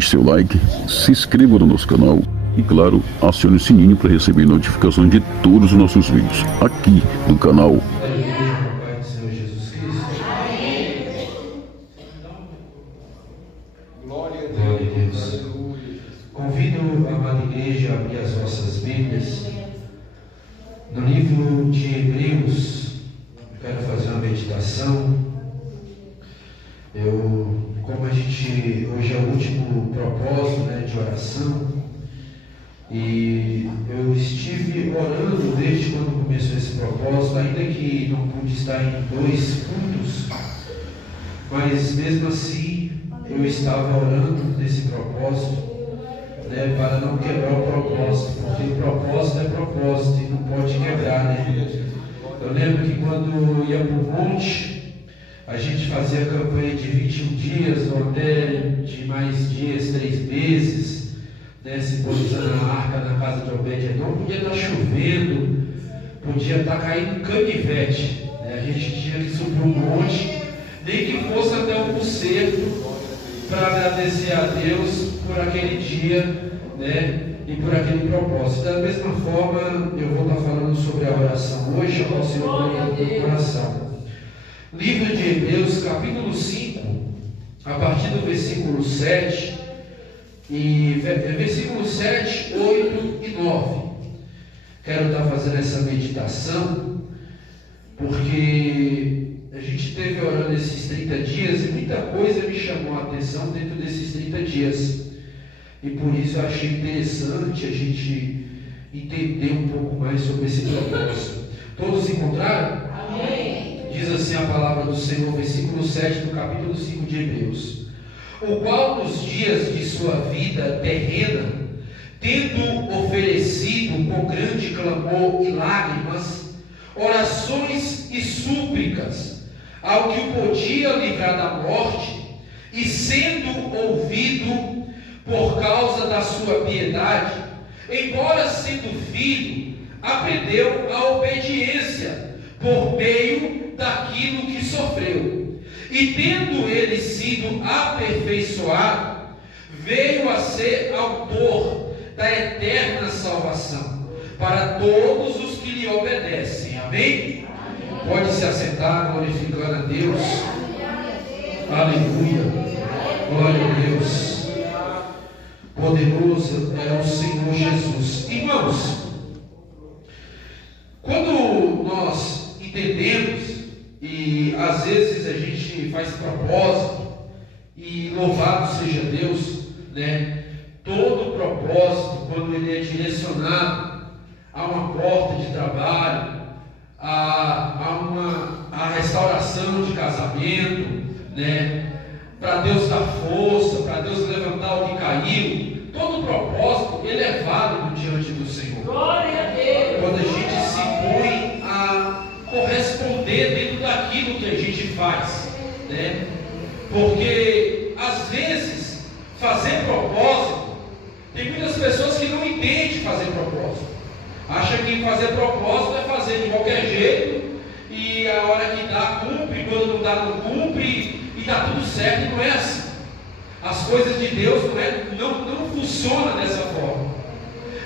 deixe seu like, se inscreva no nosso canal e, claro, acione o sininho para receber notificações de todos os nossos vídeos aqui no canal. Glória a Deus. Convido a amada igreja a abrir as vossas Bíblias no livro de Hebreus. Quero fazer uma meditação. Como a gente hoje é o último propósito, de oração, e eu estive orando desde quando começou esse propósito, ainda que não pude estar em 2 cultos, mas mesmo assim eu estava orando nesse propósito, para não quebrar o propósito, porque o propósito é propósito e não pode quebrar, Eu lembro que quando ia para o monte, a gente fazia campanha de 21 dias, ou até de mais dias, 3 meses, simbolizando a arca na casa de Obed-Edom. Podia estar chovendo, podia estar caindo canivete, A gente tinha que subir um monte, nem que fosse até um concerto, para agradecer a Deus por aquele dia, e por aquele propósito. Da mesma forma, eu vou estar falando sobre a oração hoje, ao Senhor no meu coração. Livro de Hebreus, capítulo 5, a partir do versículo 7, e versículo 7, 8 e 9. Quero estar fazendo essa meditação, porque a gente esteve orando esses 30 dias e muita coisa me chamou a atenção dentro desses 30 dias. E por isso eu achei interessante a gente entender um pouco mais sobre esse propósito. Todos encontraram? Amém. Diz assim a palavra do Senhor, versículo 7 do capítulo 5 de Hebreus: o qual nos dias de sua vida terrena, tendo oferecido com grande clamor e lágrimas, orações e súplicas ao que o podia livrar da morte, e sendo ouvido por causa da sua piedade, embora sendo filho, aprendeu a obediência por meio daquilo que sofreu. E tendo ele sido aperfeiçoado, veio a ser autor da eterna salvação para todos os que lhe obedecem. Amém? Pode se assentar, glorificando a Deus. Aleluia. Glória a Deus. Poderoso é o Senhor Jesus. Irmãos, quando nós entendemos, e às vezes a gente faz propósito, e louvado seja Deus, todo propósito, quando ele é direcionado a uma porta de trabalho, a restauração de casamento, para Deus dar força, para Deus levantar o que caiu, todo propósito ele é válido diante do Senhor. Glória a Deus. Quando a gente se põe a corresponder dentro daquilo que a gente faz, Porque às vezes fazer propósito, tem muitas pessoas que não entendem fazer propósito, acham que fazer propósito é fazer de qualquer jeito, e a hora que dá cumpre, quando não dá não cumpre, e está tudo certo. Não é assim. As coisas de Deus não funcionam dessa forma.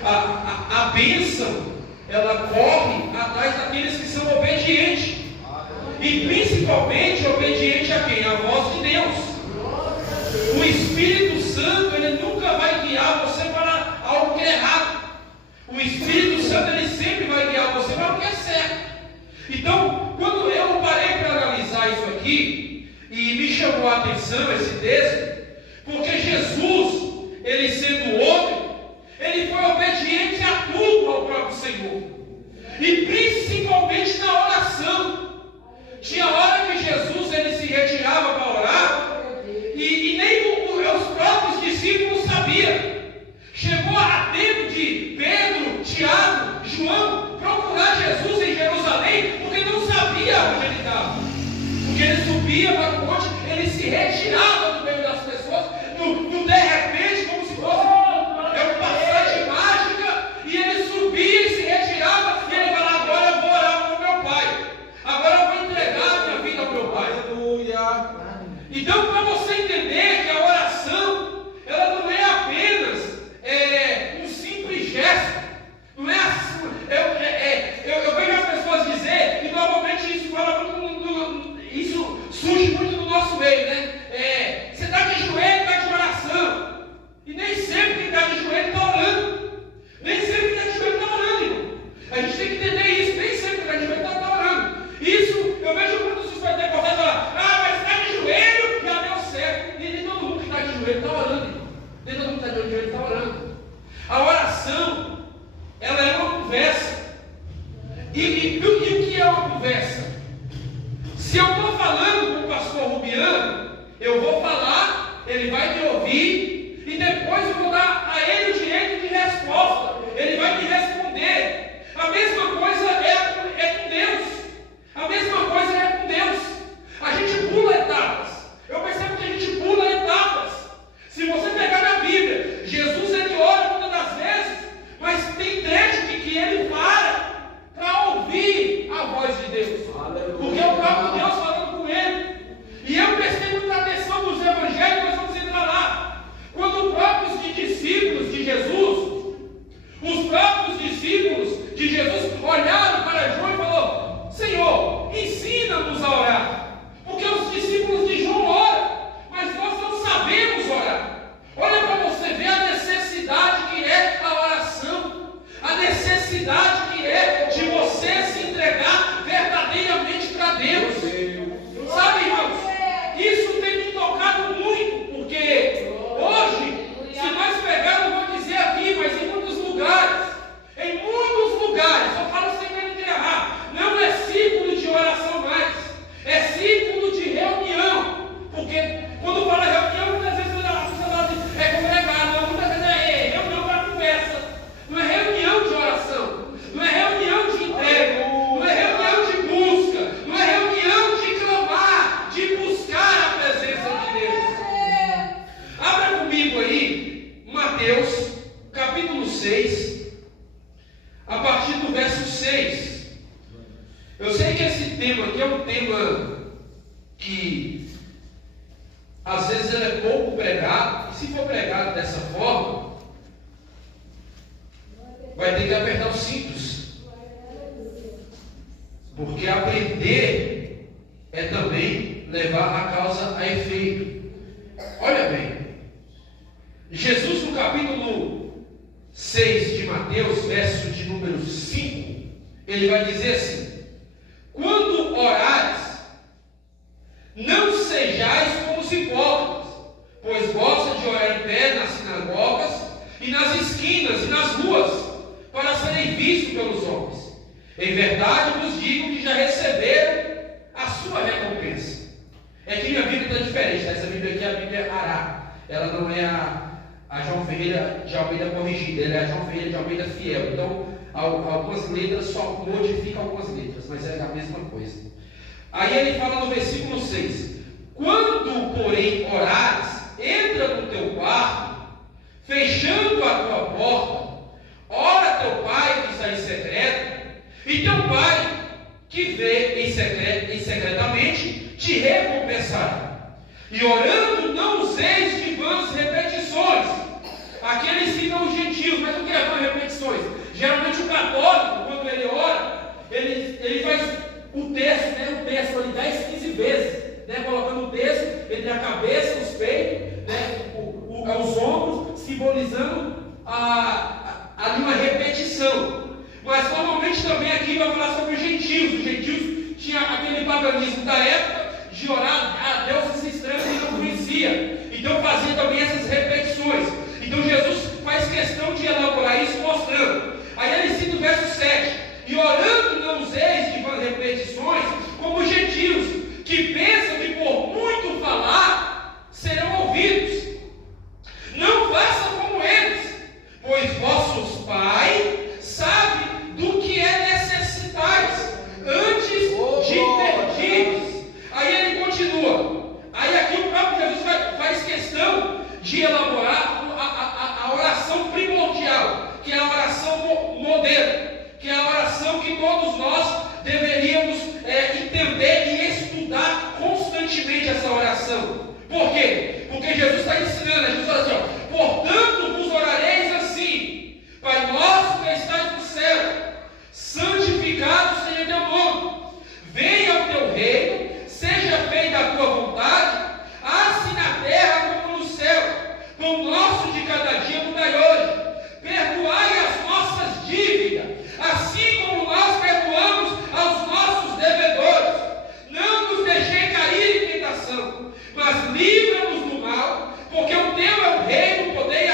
A bênção, ela corre atrás daqueles que são obedientes, e principalmente obediente a quem? A voz de Deus. O Espírito Santo, ele nunca vai guiar você para algo que é errado. O Espírito Santo, ele sempre vai guiar você para o que é certo. Então, quando eu parei para analisar isso aqui, e me chamou a atenção esse texto, porque Jesus, ele sendo homem, ele foi obediente a tudo ao próprio Senhor, e principalmente na oração. Tinha hora que Jesus ele se retirava para orar, e nem os próprios discípulos sabiam. Chegou a tempo de Pedro, Tiago, João procurar Jesus em Jerusalém, porque não sabia onde ele estava. Porque ele subia para o monte, ele se retirava do meio das pessoas, de repente, como se fosse uma passagem mágica, e ele subia e se retirava, e ele falava: agora eu vou orar para o meu Pai, agora eu vou entregar a minha vida ao meu Pai. Aleluia. Então, para você entender que a oração, ela não orando. A oração, ela é uma conversa. E o que é uma conversa? Se eu estou falando com o pastor Rubiano, eu vou falar, ele vai me ouvir, e depois eu vou dar a ele o direito de resposta. Ele vai me responder. A mesma coisa é com Deus. A mesma coisa é com Deus. A gente pula etapas. Eu percebo que a gente pula etapas. Se você pegar na Bíblia, Jesus ele ora muitas das vezes, mas tem trecho que ele para ouvir a voz de Deus. Porque é o próprio Deus falando com ele. E eu prestei muita atenção nos evangelhos, nós vamos entrar lá. Quando os próprios discípulos de Jesus olharam para João e falaram: Senhor, ensina-nos a orar. Porque os discípulos de João oram, mas nós não sabemos orar. Olha para você ver a necessidade que é a oração, a necessidade que é de você se entregar verdadeiramente para Deus. Sabe, irmãos, isso tem me tocado muito, porque hoje, se nós pegarmos, vou dizer aqui, mas em muitos lugares, eu falo sem medo de errar, não é círculo de oração mais, é círculo de reunião. Porque quando fala reunião, muitas vezes você fala assim, é congregar, não, muitas vezes é reunião para conversa. Não é reunião de oração, não é reunião de entrega, não é reunião de busca, não é reunião de clamar, de buscar a presença de Deus. Abra comigo aí, Mateus, capítulo 6, a partir do verso 6. Eu sei que esse tema aqui é um tema que às vezes ele é pouco pregado, e se for pregado dessa forma, vai ter que apertar os cintos, porque aprender é também levar a causa a efeito. Olha bem, Jesus no capítulo 6 de Mateus, verso de número 5, ele vai dizer assim: quando orares, não sejais como os hipócritas, pois gostam de orar em pé nas sinagogas e nas esquinas e nas ruas, para serem vistos pelos homens. Em verdade vos digo que já receberam a sua recompensa. É que minha Bíblia está diferente. Essa Bíblia aqui é a Bíblia Ará. Ela não é a João Ferreira de Almeida corrigida, ela é a João Ferreira de Almeida fiel. Então, algumas letras só modificam algumas letras, mas é a mesma coisa. Aí ele fala no versículo 6: quando, porém, orares, entra no teu quarto, fechando a tua porta, ora teu Pai que está em secreto, e teu Pai que vê secretamente te recompensará. E orando, não useis de vãs repetições. Aqui ele ensina os gentios, mas o que é vãs repetições? Geralmente o católico, quando ele ora, ele faz o texto, né, o texto ali 10, 15 vezes, né, colocando o texto entre a cabeça, os peitos, né, os ombros, simbolizando ali uma repetição. Mas normalmente também aqui vai falar sobre os gentios. Os gentios tinham aquele paganismo da época de orar a deuses estranhos que não conhecia. Então fazia também essas repetições. Então Jesus faz questão de elaborar isso, mostrando. Aí ele cita o verso 7: e orando não useis de vãs repetições, como os gentios, que pensam que por muito falar serão ouvidos. Não façam como eles, pois vossos pais sabem do que é necessitais, antes de pedirdes. Aí ele continua. Aí aqui o próprio Jesus faz questão de elaborar a oração primordial, que é a oração modelo, que é a oração que todos nós deveríamos entender e estudar constantemente essa oração. Por quê? Porque Jesus está ensinando. Jesus fala assim: ó, portanto vos orareis assim: Pai nosso que estás no céu, santificado seja teu nome, venha o teu reino, seja feita a tua vontade, assim na terra como no céu. Pão nosso de cada dia nos dai hoje. Perdoai as nossas dívidas, assim como nós perdoamos aos nossos devedores. Não nos deixei cair em tentação, mas livra-nos do mal, porque o teu é o reino, o poder e a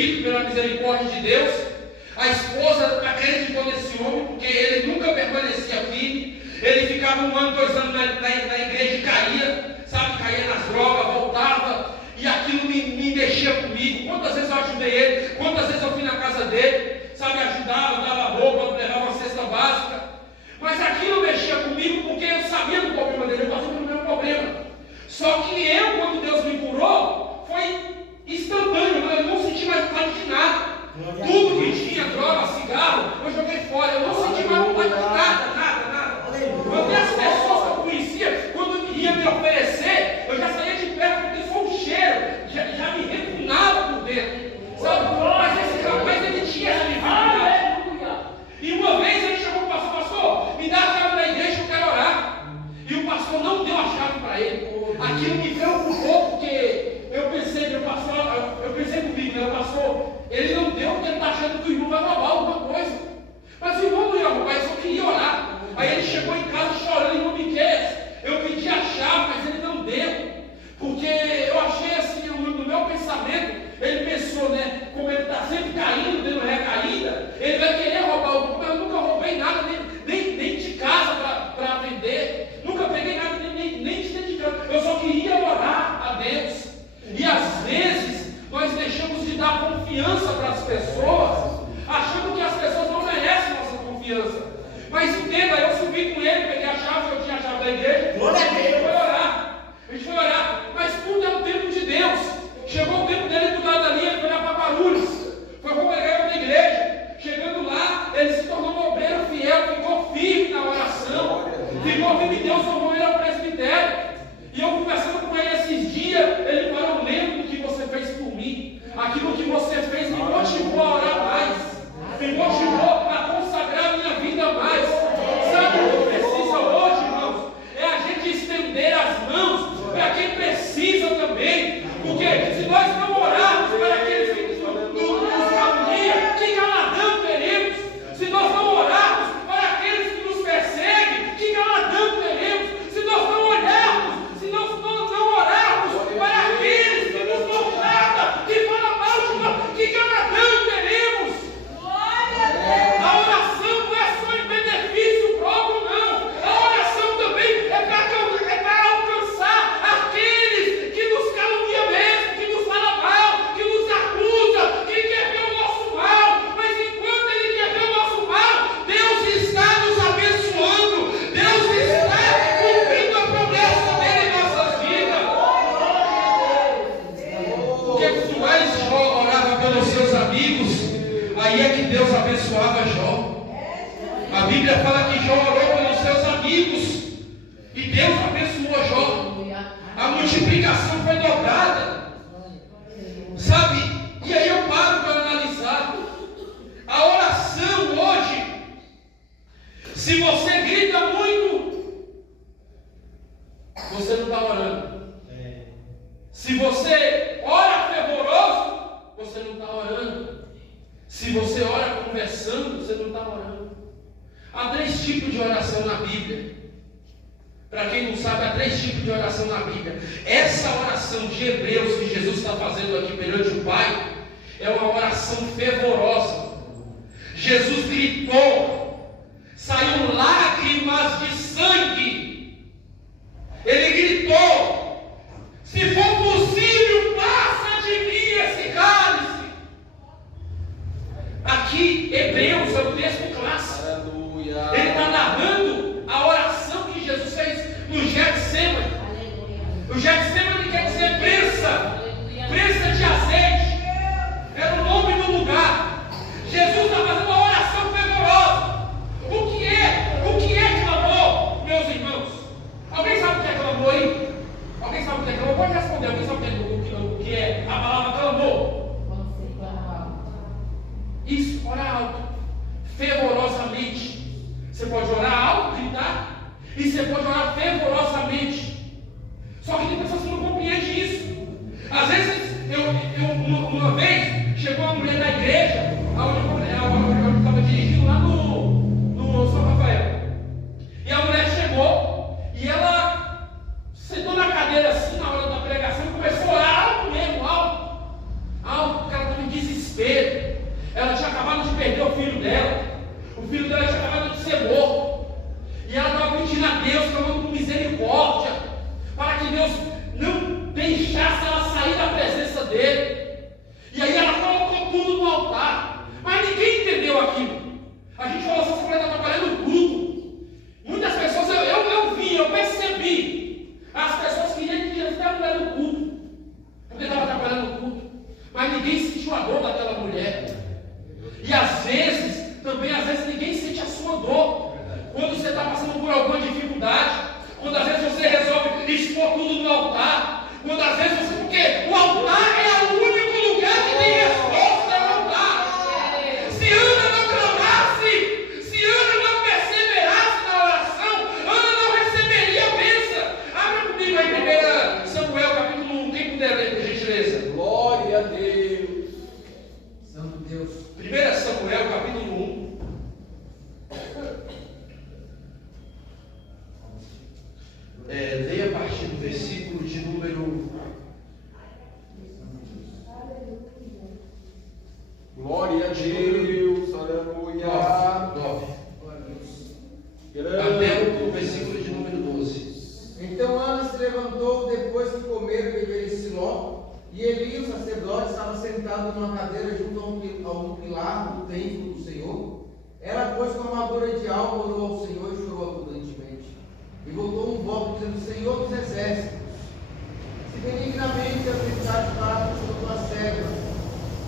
Vitor, pela misericórdia de Deus. A esposa acreditou nesse homem, porque ele nunca permanecia firme. Ele ficava 1 ano, 2 anos na igreja e caía, sabe? Caía nas drogas, voltava. E aquilo me mexia comigo. Quantas vezes eu ajudei ele, quantas vezes eu fui na casa dele, sabe? Ajudava, dava roupa, levava uma cesta básica. Mas aquilo mexia comigo porque eu sabia do problema dele, eu passei pelo meu problema. Só que eu, quando Deus me curou, foi instantâneo, eu não senti mais vontade de nada. Tudo que tinha, droga, cigarro, eu joguei fora, eu não senti mais vontade de nada. Até as pessoas que eu conhecia, quando ia me oferecer, eu já saía de perto porque só o cheiro já me repugnava por dentro. Sabe? Mas esse rapaz, ele tinha essa dificuldade. E uma vez ele chegou para o pastor, me dá a chave da igreja, eu quero orar. E o pastor não deu a chave para ele. Aquilo me preocupou, porque eu pensei comigo, meu pastor, ele não deu porque ele está achando que o irmão vai roubar alguma coisa. Mas o irmão não ia roubar, ele só queria orar. Aí ele chegou em casa chorando, irmão Miqueias, eu pedi a chave, mas ele não deu. Porque eu achei assim, no meu pensamento, ele pensou, né, como ele está sempre caindo, dando recaída, ele vai querer roubar alguma coisa. Eu nunca roubei nada, nem de casa para vender, nunca peguei nada, nem de dentro de casa. Eu só queria orar a Deus. E às vezes nós deixamos de dar confiança para as pessoas, achando que as pessoas não merecem nossa confiança. Mas entenda, eu subi com ele, peguei a chave, eu tinha a chave da igreja, a gente foi orar, mas tudo é o tempo de Deus. Chegou o tempo dele mudar dali, ele foi lá para Guarulhos, foi congregar na igreja. Chegando lá, ele se tornou um obreiro fiel, ficou firme na oração, ficou firme em Deus, formou ele ao presbitério. E eu conversando com ele esses dias, ele falou: eu lembro do que você fez por mim, aquilo que você fez me motivou a orar mais, me motivou a consagrar a minha vida mais. Sabe o que precisa hoje, irmãos? É a gente estender as mãos para quem precisa também, porque se nós não orarmos para aqueles que nos caluniam, que galardão teremos? Se nós não orarmos para aqueles que nos perseguem, que galardão teremos? Se nós não olharmos, se nós não orarmos para aqueles que nos maltratam, que falam mal de nós, que galardão teremos? A oração não é só em benefício próprio, não. A oração também é para alcançar aqueles que nos caluniam mesmo, que nos falam mal, que nos acusam, que quer ver o nosso mal. Mas enquanto ele quer ver o nosso mal, Deus está nos abençoando, Deus está cumprindo a promessa dele em nossas vidas. Porque quanto mais Jó orava pelos seus amigos, aí é que Deus abençoava Jó. A Bíblia fala que Jó orou pelos seus amigos e Deus abençoou Jó. A multiplicação foi dobrada, sabe? E aí eu paro para analisar a oração hoje. Se você grita muito, você não está orando. Se você ora fervoroso, você não está orando. Se você ora conversando, você não está orando. Há 3 tipos de oração na Bíblia. Para quem não sabe, há 3 tipos de oração na Bíblia. Essa oração de Hebreus que Jesus está fazendo aqui perante o Pai é uma oração fervorosa. Jesus gritou, saiu lágrimas de sangue. Ele gritou: se for possível, passa de mim esse cálice. Aqui, Hebreus é um texto clássico. Ele está narrando a oração que Jesus fez no Getsemane. O Getsemane quer dizer prensa de azeite. Era o nome do lugar. Jesus está fazendo uma oração fervorosa. O que é clamor, meus irmãos? Alguém sabe o que é clamor aí? Alguém sabe o que é clamor? Pode responder. Alguém sabe o que é a palavra clamor? Isso, ora alto, fervoroso. filho dela tinha acabado de ser morto. E ela estava pedindo a Deus, clamando por misericórdia, para que Deus não deixasse ela sair da presença dele. E aí ela colocou tudo no altar. Mas ninguém entendeu aquilo. A gente falou assim, essa mulher está trabalhando o culto. Muitas pessoas, eu vi, eu percebi. As pessoas queriam que Jesus estava trabalhando o culto, porque estava trabalhando o culto. Mas ninguém sentiu a dor daquela mulher. E às vezes, também ninguém sente a sua dor. Quando você está passando por alguma dificuldade, quando às vezes você resolve expor tudo no altar, quando às vezes você, porque o altar é o único lugar que tem resposta, é o altar. Se Ana não clamasse, se Ana não perseverasse na oração, Ana não receberia a bênção. Abra comigo aí 1 Samuel capítulo 1, quem puder ler, por gentileza. Glória a Deus. Santo Deus. 1 Samuel capítulo 1. Leia a partir do versículo de número. Glória a Deus, aleluia. 9. Até o versículo de número 12. Então Ana se levantou depois que comeram e beberam em Siló, e Eli, o sacerdote, estava sentado numa cadeira junto ao pilar do templo do Senhor. Ela, pois, com amargura de alma, orou ao Senhor e chorou abundantemente. E voltou um voto dizendo: Senhor dos exércitos, se benignamente aplicares para sobre tua serva,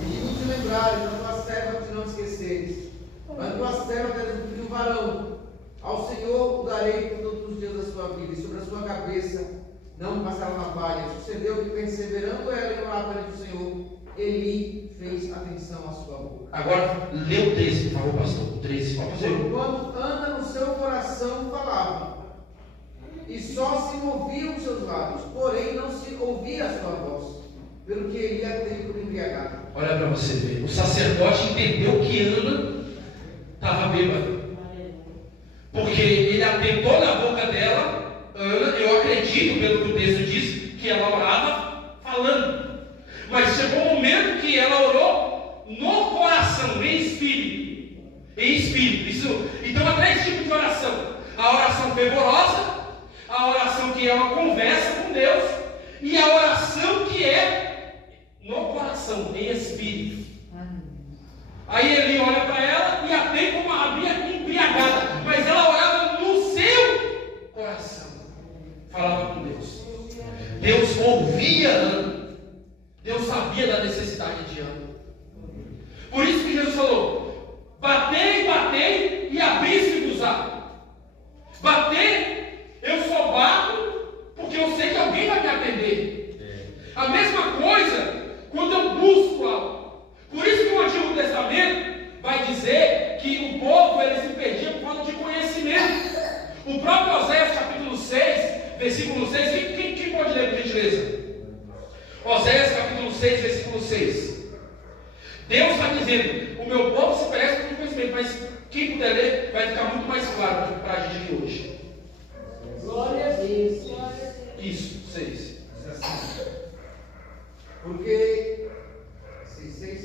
e de mim te lembrares, da tua serva te não esqueceres, mas tua serva tens um filho varão, ao Senhor o darei por todos os dias da sua vida, e sobre a sua cabeça não passará na palha. Sucedeu que, perseverando ela em orar perante o Senhor, Eli fez atenção à sua boca. Agora, lê o 13, por favor, pastor. 13, por favor. Enquanto Ana no seu coração falava, e só se moviam os seus lábios, porém não se ouvia a sua voz, pelo que Eli a teve por embriagada. Olha para você ver. O sacerdote entendeu que Ana estava bêbada. Porque ele atentou na boca dela. Ana, eu acredito, pelo que o texto diz, que ela orava falando. Mas chegou um momento que ela orou no coração, em espírito. Em espírito. Então há 3 tipos de oração: a oração fervorosa, a oração que é uma conversa com Deus, e a oração que é no coração, em espírito. Aí ele olha para ela e a tem como havia embriagada, mas ela orava no seu coração, falava com Deus. Deus ouvia Ana, Deus sabia da necessidade de Ana. Por isso que Jesus falou: batei, batei e abri-se-vos-á. Bater, eu só bato porque eu sei que alguém vai me atender. A mesma coisa quando eu busco algo. Por isso que o Antigo Testamento vai dizer que o povo ele se perdia por falta de conhecimento. O próprio Oséias capítulo 6, versículo 6, quem pode ler, por gentileza? Oséias capítulo 6, versículo 6. Deus está dizendo: o meu povo se parece com conhecimento, mas quem puder ler vai ficar muito mais claro para a gente aqui hoje. Glória a Deus. Isso, 6. Porque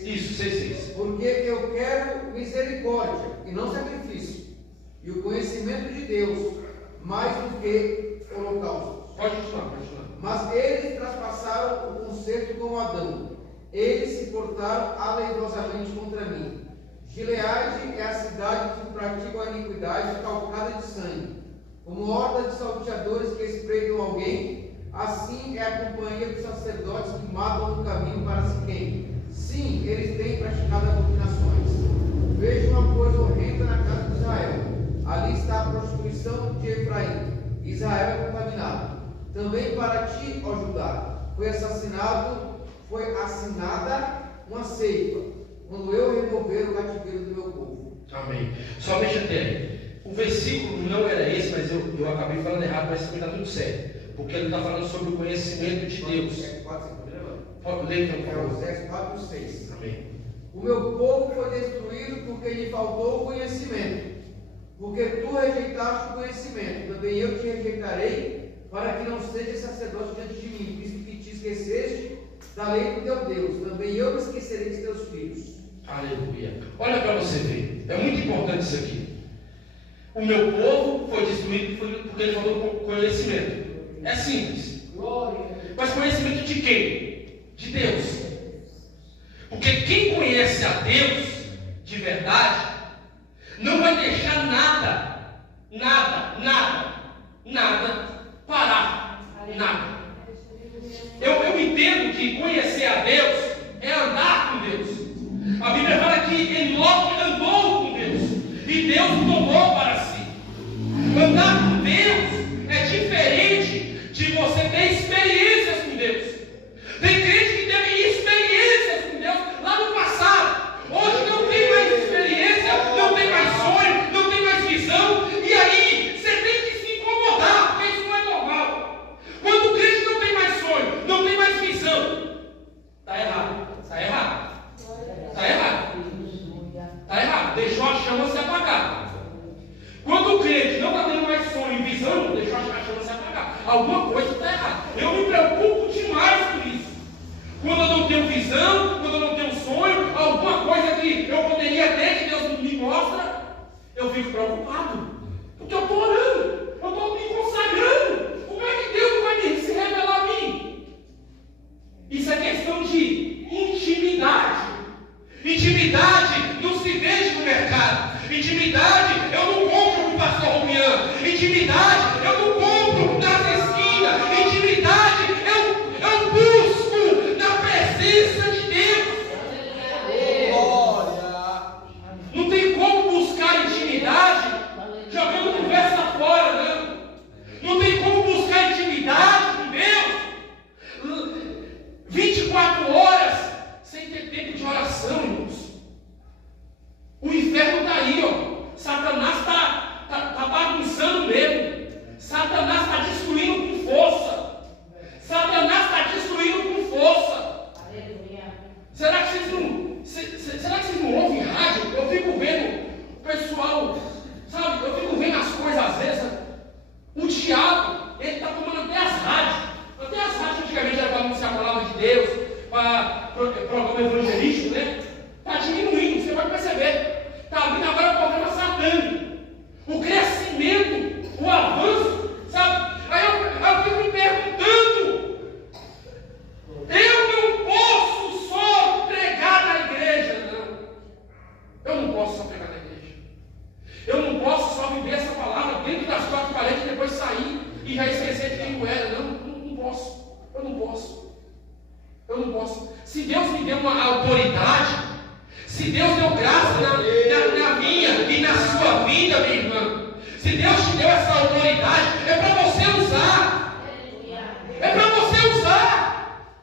Isso, 6. Porque eu quero misericórdia e não sacrifício, e o conhecimento de Deus mais do que holocaustos. Pode continuar. Mas eles traspassaram o concerto com Adão. Eles se portaram alegrosamente contra mim. Gileade é a cidade que praticam a iniquidade calcada de sangue. Como horda de salteadores que espreitam alguém, assim é a companhia dos sacerdotes que matam no caminho para Siquém. Sim, eles têm praticado abominações. Vejo uma coisa horrenda na casa de Israel. Ali está a prostituição de Efraim. Israel é contaminado. Também para ti, ó Judá, foi assinada uma ceifa, quando eu remover o cativeiro do meu povo. Amém. Somente até aí. O versículo não era esse, mas eu acabei falando errado, mas também está tudo certo. Porque ele está falando sobre o conhecimento de Deus. Lê então, por favor. Oséias 4, 6. Amém. O meu povo foi destruído porque lhe faltou o conhecimento. Porque tu rejeitaste o conhecimento, também eu te rejeitarei, para que não sejas sacerdote diante de mim, visto que te esqueceste da lei do teu Deus, também eu me esquecerei de teus filhos. Aleluia. Olha para você ver. É muito importante isso aqui. O meu povo foi destruído porque ele faltou conhecimento. É simples. Mas conhecimento de quem? De Deus. Porque quem conhece a Deus de verdade não vai deixar nada parar. Nada. Eu entendo que conhecer a Deus é andar com Deus. A Bíblia fala que Enoque andou com Deus e Deus o tomou para si. Andar com Deus é diferente de você ter experiências com Deus. Tem crente que teve experiências com Deus lá no passado. Hoje não tem mais experiência, não tem mais sonho, não tem mais visão. E aí você tem que se incomodar, porque isso não é normal. Quando o crente não tem mais sonho, não tem mais visão, está errado. Está errado. Está errado. Está errado. Deixou a chama se apagar. Quando o crente não está tendo mais sonho e visão, deixou a chama se apagar. Alguma coisa está errada. Eu me preocupo demais com isso. Quando eu não tenho visão, quando eu não tenho sonho, alguma coisa que eu poderia ter, que Deus me mostra, eu fico preocupado. Porque eu estou orando, eu estou me consagrando. Como é que Deus vai se revelar a mim? Isso é questão de intimidade. Intimidade não se vende no mercado. Intimidade eu não compro com o pastor Romiano. Intimidade eu não compro nas esquinas. Intimidade eu busco na presença de Deus. Não tem como buscar intimidade jogando conversa fora, não. Não tem como buscar intimidade com Deus 24 horas sem ter tempo de oração, irmãos. O inferno está aí, ó. Satanás está bagunçando mesmo. Satanás está destruindo com força. Satanás está destruindo com força. Será que vocês não ouvem rádio? Eu fico vendo o pessoal, sabe? Eu fico vendo as coisas às vezes. O diabo, ele está tomando até as rádios. Até as rádios antigamente era para anunciar a palavra de Deus, para programa evangelístico, né? Está diminuindo, você pode perceber. Está abrindo agora o programa satânico. O crescimento, o avanço, sabe? Aí eu fico me perguntando. Eu não posso só pregar na igreja, não. Eu não posso só pregar na igreja. Eu não posso só viver essa palavra dentro das quatro paredes e depois sair e já esquecer de quem eu era. Não posso. Eu não posso. Eu não posso. Se Deus me deu uma autoridade, se Deus deu graça na minha e na sua vida, minha irmã, se Deus te deu essa autoridade, é para você usar. É para você usar.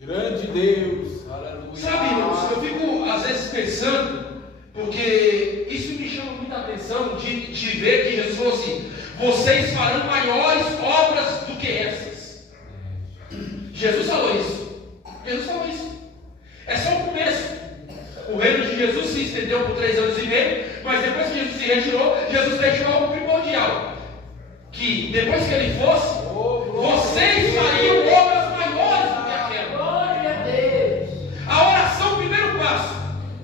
Grande Deus. Aleluia. Sabe, irmãos, eu fico às vezes pensando, porque isso me chama muita atenção de ver que Jesus falou assim: vocês farão maiores obras do que essas. Jesus falou isso. Jesus falou isso. É só o começo. O reino de Jesus se estendeu por 3 anos e meio, mas depois que Jesus se retirou, Jesus deixou algo primordial: que depois que ele fosse, vocês fariam obras maiores do que aquela. Glória a Deus. A oração, o primeiro passo,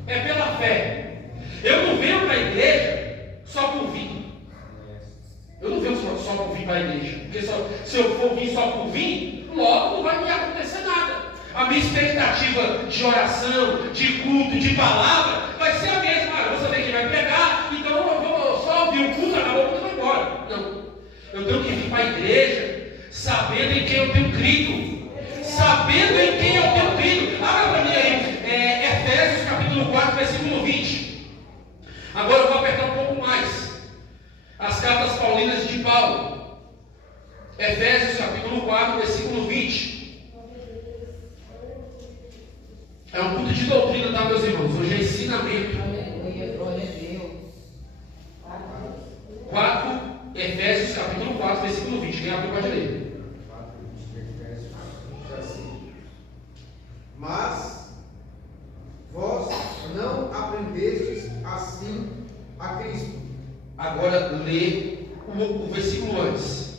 é pela fé. Eu não venho para a igreja só por vir. Eu não venho só por vir para a igreja. Porque se eu for vir só por vir, logo não vai me acontecer nada. A minha expectativa de oração, de culto, de palavra, vai ser a mesma. Eu vou saber quem vai pregar, então eu vou só ouvir o culto, acabou, eu vou embora. Não. Eu tenho que vir para a igreja sabendo em quem eu tenho crido. Sabendo em quem eu tenho crido. Abra para mim aí, Efésios capítulo 4, versículo 20. Agora eu vou apertar um pouco mais. As cartas paulinas de Paulo. Efésios capítulo 4, versículo 20. É um culto de doutrina, tá, meus irmãos? Hoje é ensinamento. Aleluia, glória a Deus. 4, Efésios capítulo 4, versículo 20. Quem abre pode ler. Mas vós não aprendestes assim a Cristo. Agora lê o versículo antes.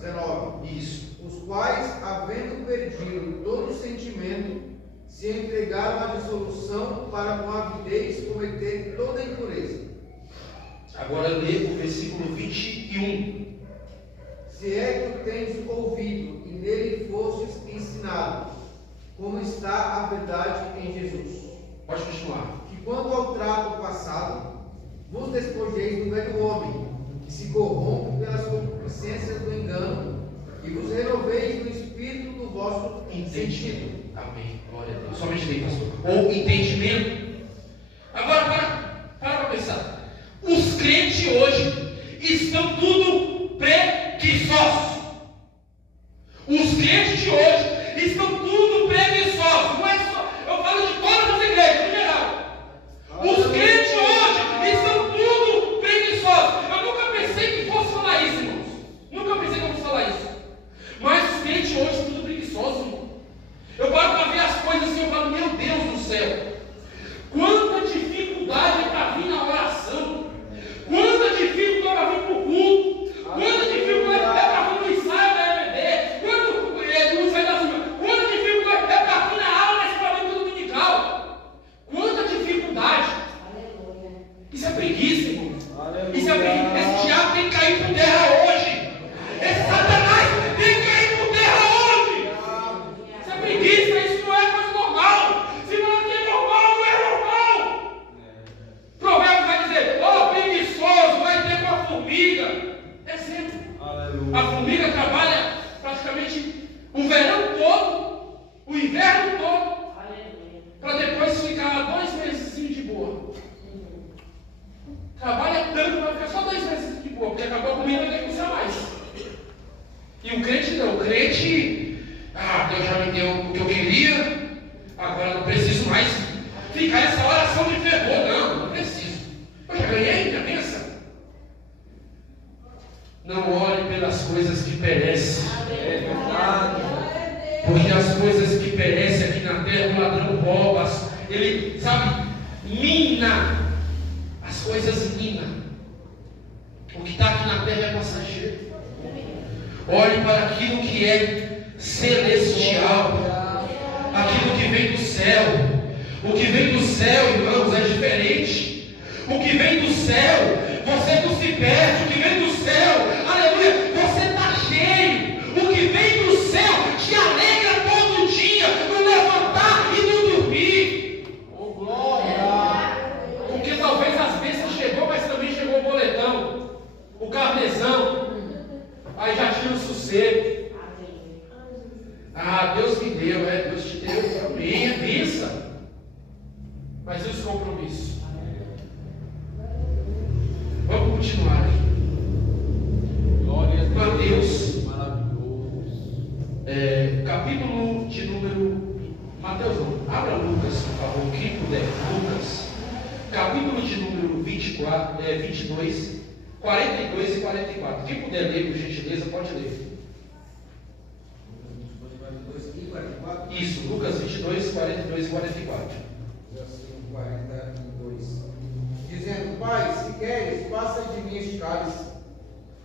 19. Isso. Os quais, havendo perdido todo o sentimento, se entregaram à dissolução para com avidez cometer toda impureza. Agora lê o versículo 21. Se é que o tens ouvido e nele fostes ensinado, como está a verdade em Jesus. Pode continuar. Que quanto ao trato passado, vos despojeis do velho homem, que se corrompe pelas concupiscências do engano, e vos renoveis no espírito do vosso Entendimento. Amém. Glória a Deus. Somente bem, pastor. Ou entendimento. Agora, para pensar. Os crentes hoje estão tudo preguiçosos. Os crentes de hoje estão tudo preguiçosos. Não é só, eu falo de todas as igrejas, no geral. Os crentes hoje estão tudo preguiçosos. Eu nunca pensei que fosse falar isso, irmãos. Nunca pensei que eu fosse falar isso. Mas os crentes hoje estão tudo preguiçosos, irmão. Eu paro para ver as coisas assim, eu falo, meu Deus do céu. Quanta dificuldade é para vir na oração. Quanta dificuldade é para vir para o culto. Quanta dificuldade é para vir no ensaio da EBD. No ensaio da semana. Quanta dificuldade é para vir na aula desse planeta dominical. Quanta dificuldade. Isso é preguiça, irmão. Isso é preguiça. Esse diabo tem que cair por terra hoje. Esse Satanás tem que cair por terra hoje. Isso é preguiça. Isso não é coisa normal. Se falar que é normal, não é normal. Provérbios vai dizer, preguiçoso, vai ter com a formiga. É sempre. A formiga trabalha praticamente o verão todo, o inverno todo, para depois ficar 2 meses de boa. Trabalha tanto para ficar só 2 meses de boa, porque acabou a comida, tem que usar mais. E o crente não, o crente, Deus já me deu o que eu queria, agora não preciso mais ficar essa oração de fervor, não preciso. Eu já ganhei minha bênção. Não ore pelas coisas que perecem. Porque as coisas que perecem aqui na terra, o ladrão rouba, ele, mina. As coisas mina. O que está aqui na terra é passageiro. Olhe para aquilo que é celestial, aquilo que vem do céu. O que vem do céu, irmãos, é diferente. O que vem do céu, você não se perde. O que vem do céu, aleluia, você está cheio. O que vem do céu te alegra todo dia, no levantar e no dormir. Oh, glória! Porque talvez as bênçãos chegou, mas também chegou o boletão, o carnezão. Aí já tira o sossego. Deus me deu, Deus te deu, amém, é bênção. Mas e os compromissos? Vamos continuar aqui. Glória a Deus. Mateus, Maravilhoso. capítulo de número. Mateus não, abra Lucas, por favor, quem puder. Lucas, capítulo de número 22, 42 e 44. Quem puder ler, por gentileza, pode ler. Isso, Lucas 22, 42 e 44. Versículo 42. Dizendo, Pai, se queres, passa de mim este cálice.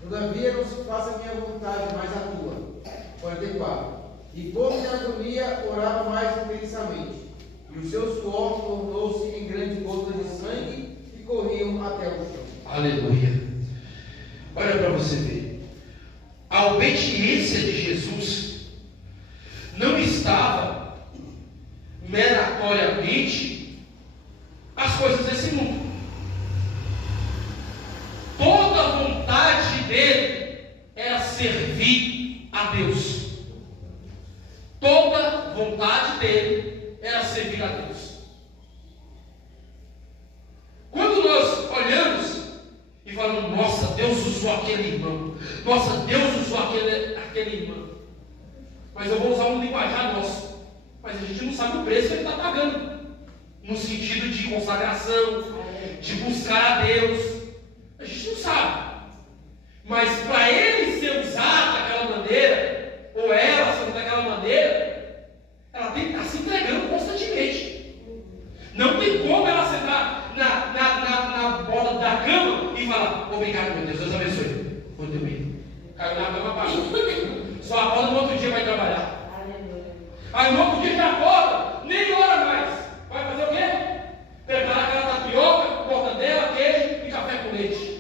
Todavia não se faça a minha vontade, mas a tua. 44. E como de agonia orava mais intensamente, e o seu suor tornou-se em grandes gotas de sangue que corriam até o chão. Aleluia. Olha para você ver. A obediência de Jesus não estava meritoriamente as coisas desse mundo. Toda a vontade dele era servir a Deus. Toda vontade dele era servir a Deus. Quando nós olhamos e falamos, nossa, Deus usou aquele irmão, nossa, Deus usou aquele irmão, mas eu vou usar um linguajar nosso, mas a gente não sabe o preço que ele está pagando, no sentido de consagração, de buscar a Deus, a gente não sabe. Mas para ele ser usado daquela maneira, ou ela ser usada daquela maneira, ela tem que estar se entregando constantemente. Não tem como ela sentar na borda da cama e falar, obrigado, meu Deus, Deus abençoe. Vou dormir. Caiu na cama, apagou. Só acorda no outro dia vai trabalhar. Aí no outro dia já acorda, nem ora mais. Vai fazer o quê? Preparar aquela tapioca, mortadela, queijo e café com leite.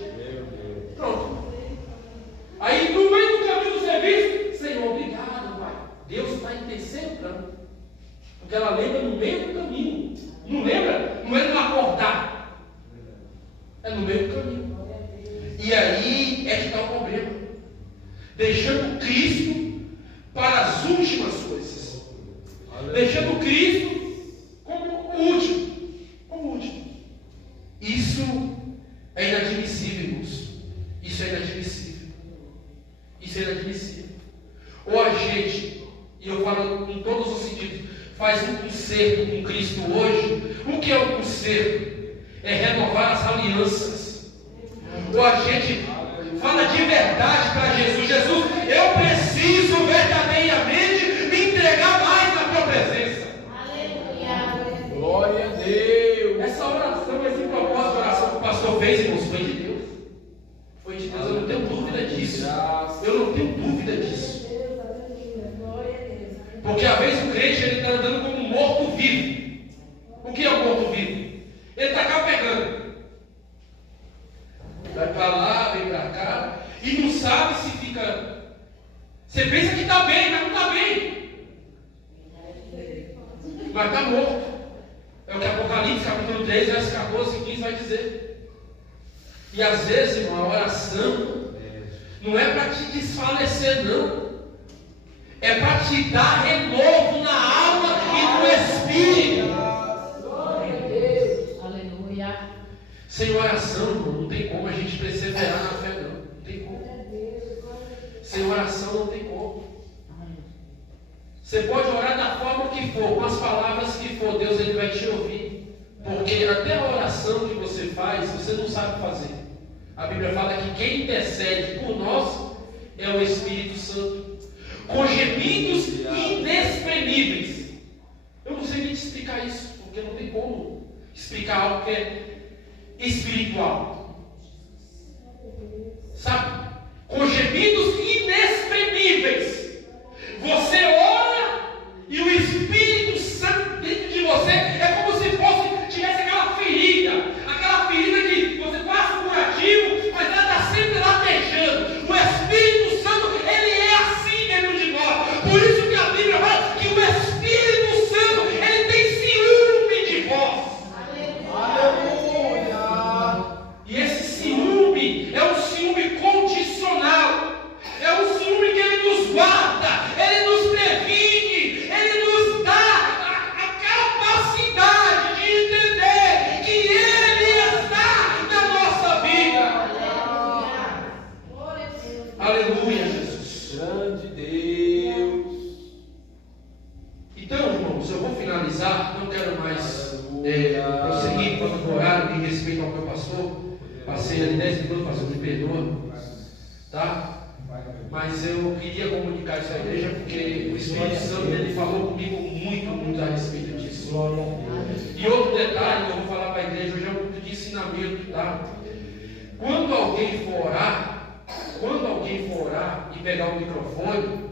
O que é o conserto? É renovar as alianças. Ou a gente fala de verdade para Jesus: Jesus, eu preciso verdadeiramente me entregar mais na tua presença. Aleluia. Glória a Deus. Essa oração, esse propósito de oração que o pastor fez, irmãos, foi de Deus. Foi de Deus, eu não tenho dúvida disso. Eu não tenho dúvida disso. Porque às vezes o crente está andando como um morto-vivo. O que é um morto-vivo? Ele está cá pegando. Vai para lá, vem para cá, e não sabe se fica. Você pensa que está bem, mas não está bem. Mas está morto. É o que Apocalipse capítulo 3, versos 14 e 15 vai dizer. E às vezes, irmão, a oração não é para te desfalecer, não. É para te dar renovo na alma e no espírito. Glória a Deus. Aleluia. Sem oração, irmão, não tem como a gente perseverar na fé, não. Não tem como. Sem oração não tem como. Você pode orar da forma que for, com as palavras que for, Deus ele vai te ouvir. Porque até a oração que você faz, você não sabe fazer. A Bíblia fala que quem intercede por nós é o Espírito Santo, com gemidos inexprimíveis. Eu não sei nem te explicar isso, porque não tem como explicar algo que é espiritual. Sabe? Com gemidos inexprimíveis. Você ora e o Espírito Santo dentro de você é como se tivesse aquela ferida que você passa um curativo, mas ela está sempre latejando. O Espírito Santo, ele é assim dentro de nós. Por isso que a Bíblia fala que o Espírito Santo, ele tem ciúme de vós. Aleluia. E esse ciúme é um ciúme condicional. É um ciúme que ele nos guarda, ele nos previne, ele nos dá a capacidade de entender que ele está na nossa vida. Glória a Deus. Aleluia, Jesus. Grande Deus. Então, irmãos, eu vou finalizar, não quero mais prosseguir quanto ao horário, em respeito ao meu pastor. Passei ali 10 minutos, pastor, me perdoa, tá? Mas eu queria comunicar isso à igreja, porque o Espírito Santo ele falou comigo muito a respeito disso. E outro detalhe que eu vou falar para a igreja, hoje é um culto de ensinamento, tá? Quando alguém for orar e pegar o microfone,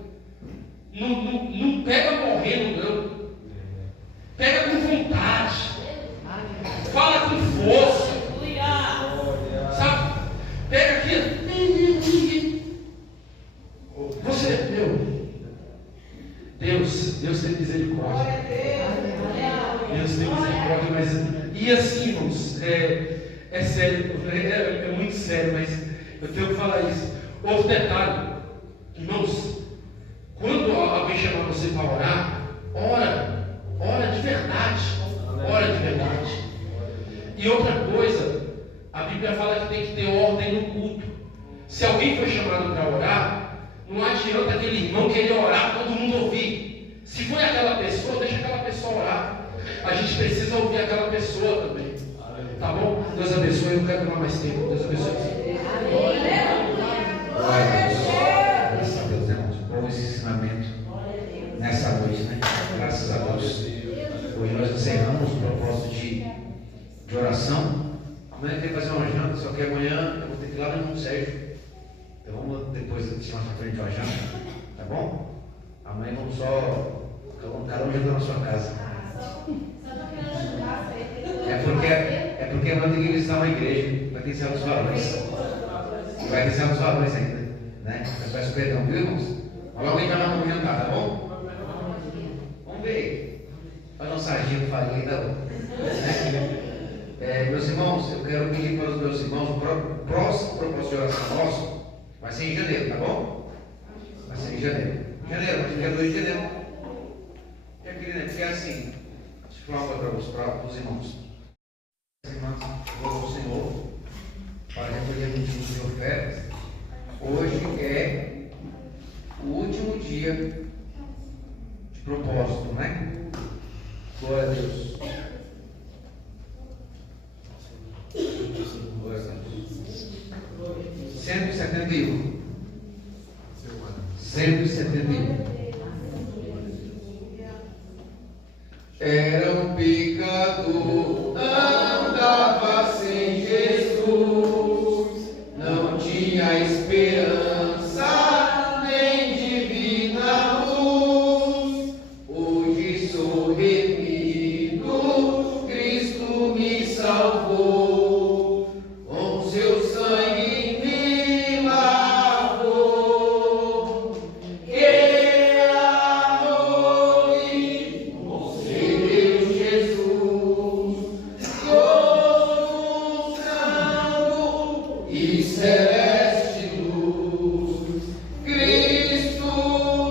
não pega morrendo, não. Pega com vontade. Fala com força. Aleluia. Sabe? Pega aqui. Você, Deus tem misericórdia. Deus tem misericórdia, mas. E assim, irmãos, é sério, é muito sério, mas eu tenho que falar isso. Outro detalhe, irmãos, quando alguém chamar você para orar, ora de verdade. Ora de verdade. E outra coisa, a Bíblia fala que tem que ter ordem no culto. Se alguém foi chamado para orar, não adianta aquele irmão querer orar, todo mundo ouvir. Se foi aquela pessoa, deixa aquela pessoa orar. A gente precisa ouvir aquela pessoa também. Tá bom? Deus abençoe, eu não quero tomar mais tempo. Deus abençoe. Glória a Deus. Graças a Deus, irmãos. Bom esse ensinamento nessa noite, né? Graças a Deus. Hoje nós encerramos o propósito de oração. Amanhã eu tenho que fazer uma janta, só que amanhã eu vou ter que ir lá no irmão Sérgio. Então vamos depois de mais pra frente uma janta, tá bom? Amanhã vamos só. Cada um janta na sua casa. É porque amanhã tem que visitar uma igreja. Vai ter que ser dos varões. Vai ter que ser dos varões ainda, né? Eu peço perdão, viu, irmãos? Mas logo a gente vai lá para jantar, tá bom? Vamos ver. Faz um sargento farinha ainda, né? Meus irmãos, eu quero pedir para os meus irmãos, o próximo propósito de oração nosso vai ser em janeiro, tá bom? Vai ser em janeiro. Janeiro, mas dia 2 de janeiro. Porque assim, deixa eu falar uma coisa para os irmãos. Os irmãos, louvam o Senhor para recolher o dízimo de ofertas. Hoje é o último dia de propósito, né? Glória a Deus. 171. 171. Era um pecador, andava sem Jesus, não tinha esperança nem divina luz. Hoje sou remido, Cristo me salvou, com seu sangue me lavou. Que amor e concedeu Jesus, gozo santo e celeste luz. Cristo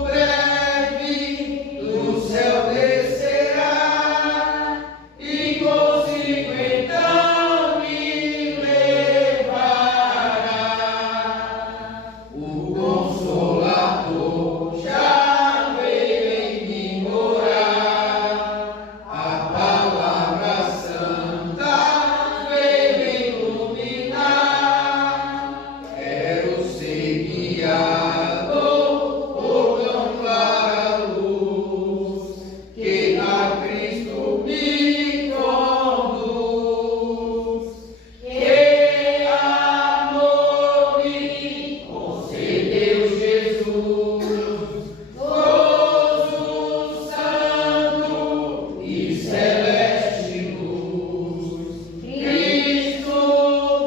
breve do céu descerá e consigo então me levará. O Consolador já veio em mim morar, a palavra santa veio iluminar. Quero ser guiado por tão clara luz, que a Cristo me conduz. Que amor me concedeu Jesus, gozo santo e celeste luz. Cristo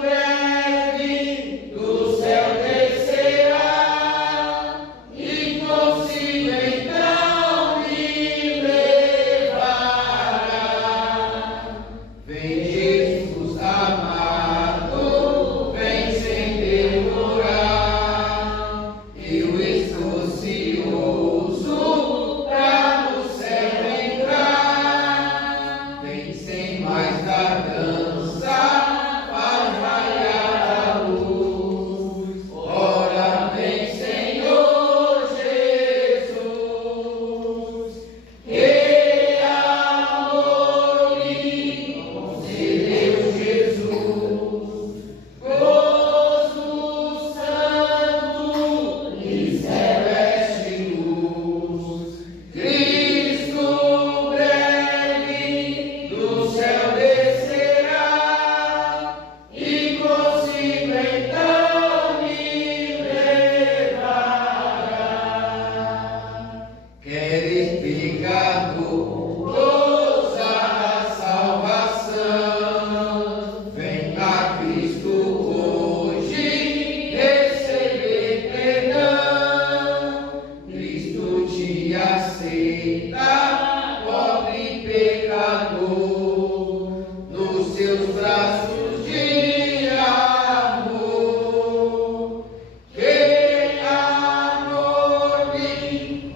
breve do céu descerá e consigo então me levará. Vem Jesus amado, vem sem demorar. Eu estou ansioso pra no céu entrar. Vem sem mais tardança, faz raiar a luz. Ora vem, Senhor Jesus. Que amor me concedeu Jesus, gozo santo e celeste luz. Cristo breve do céu descerá e consigo então me levará. Queres, pecador, gozar da salvação? Vem a Cristo hoje receber perdão. Cristo te aceita, pobre pecador, nos seus braços de amor. Que amor me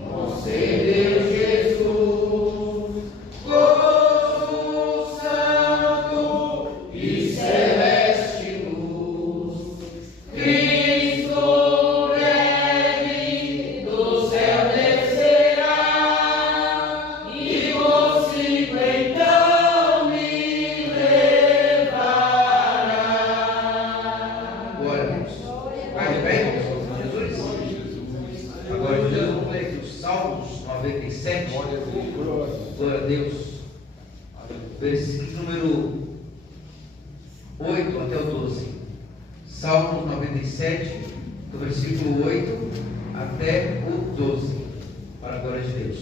concedeu Jesus, gozo santo e celeste luz. Cristo breve do céu descerá e consigo então me levará. Glória a Deus. Vai de pé, Jesus. Agora, Jesus, vamos ler aqui os Salmos 97. Glória a Deus. Versículo número 8 até o 12. Salmos 97, do versículo 8 até o 12. Para a glória de Deus.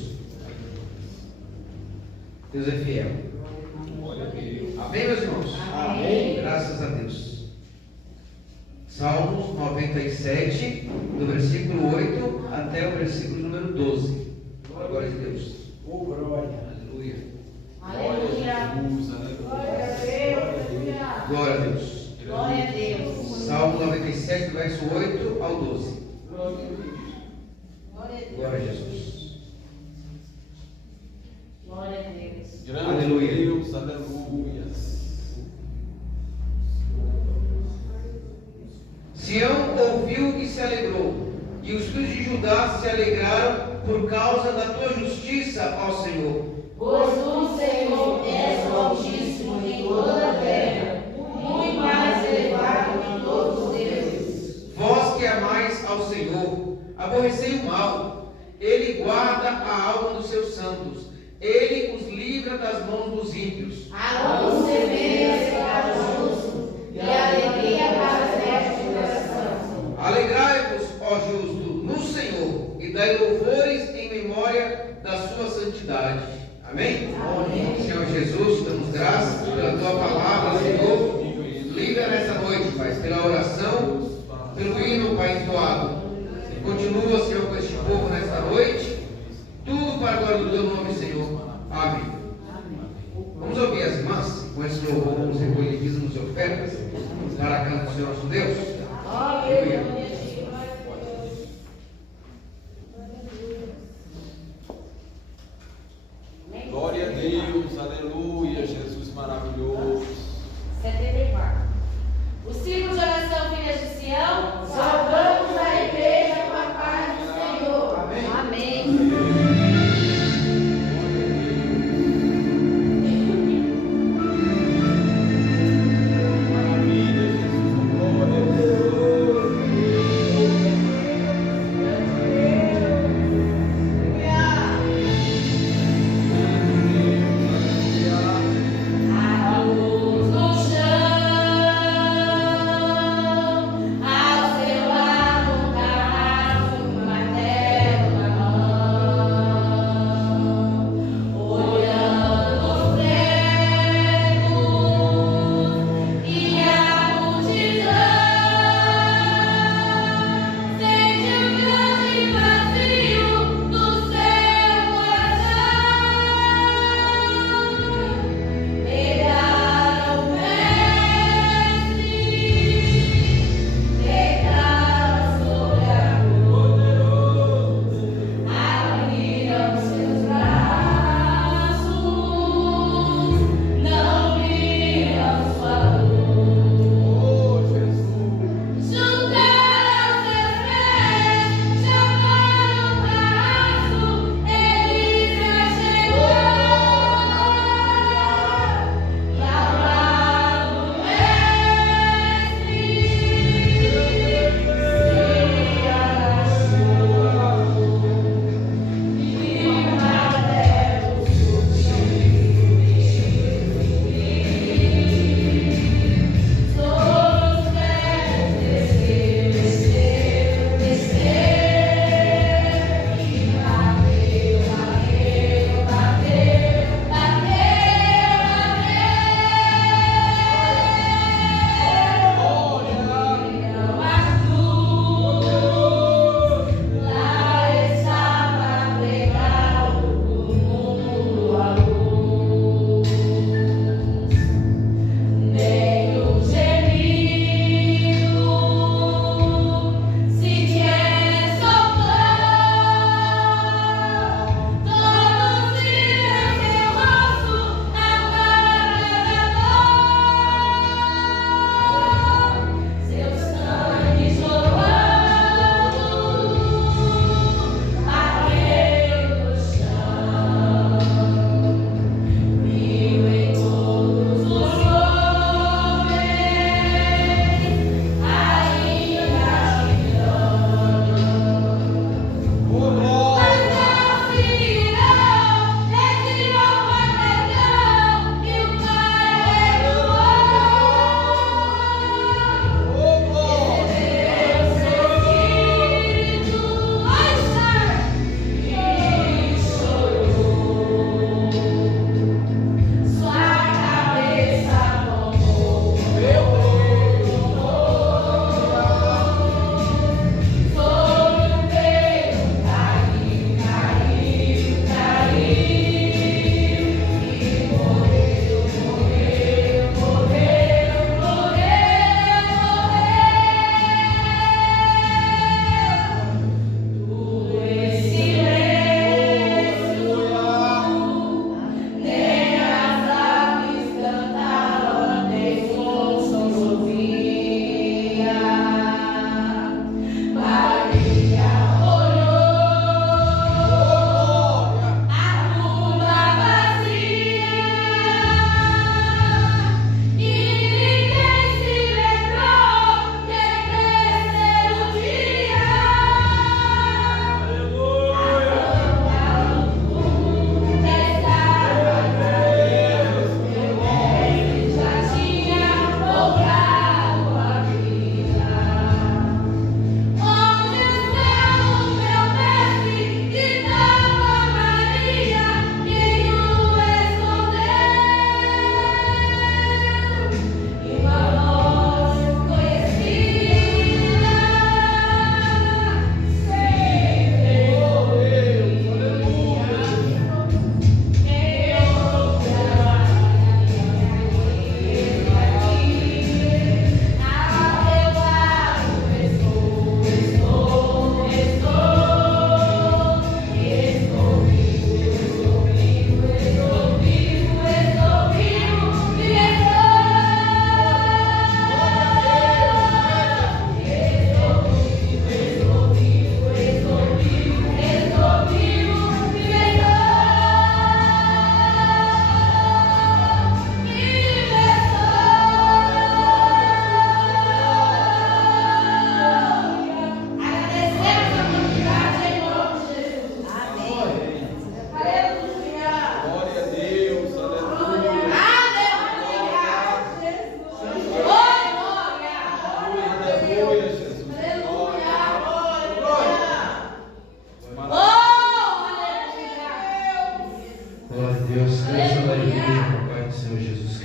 Deus é fiel. Amém, meus irmãos? Amém. Graças a Deus. Salmos 97, do versículo 8 até o versículo número 12. Para a glória de Deus. Aleluia. Aleluia. Glória a Deus. Aleluia. Glória a Deus. Glória a Deus. Salmo 97, do verso 8 ao 12. Glória a Deus. Glória a Jesus. Glória a Deus. Aleluia. Deus, aleluia. Sião ouviu e se alegrou, e os filhos de Judá se alegraram por causa da tua justiça, ó Senhor. Pois tu, Senhor, és o Altíssimo em toda a terra, muito mais elevado que todos os deuses. Vós que amais Ele os livra das mãos dos ímpios. A luz semeia para o justo, e a alegria para os restos do coração. Alegrai-vos, ó justo, no Senhor, e dai louvores em memória da sua santidade. Amém? Amém. Senhor Jesus, damos graças pela tua palavra, Senhor. Livra nessa noite, Pai, pela oração, pelo hino, Pai, entoado. Continua, Senhor, com este povo nesta noite. Tudo para a glória do teu nome, Senhor. Amém. Vamos ouvir as irmãs com esse louvor, com os recolhidismos e ofertas para a canto do Senhor nosso Deus. Aleluia. Glória a Deus, aleluia, Jesus maravilhoso. 74. O ciclo de oração, filhas de Sião, salvamos a igreja com a paz do Senhor. Amém. Amém. Maravilha, Jesus, glória a Deus.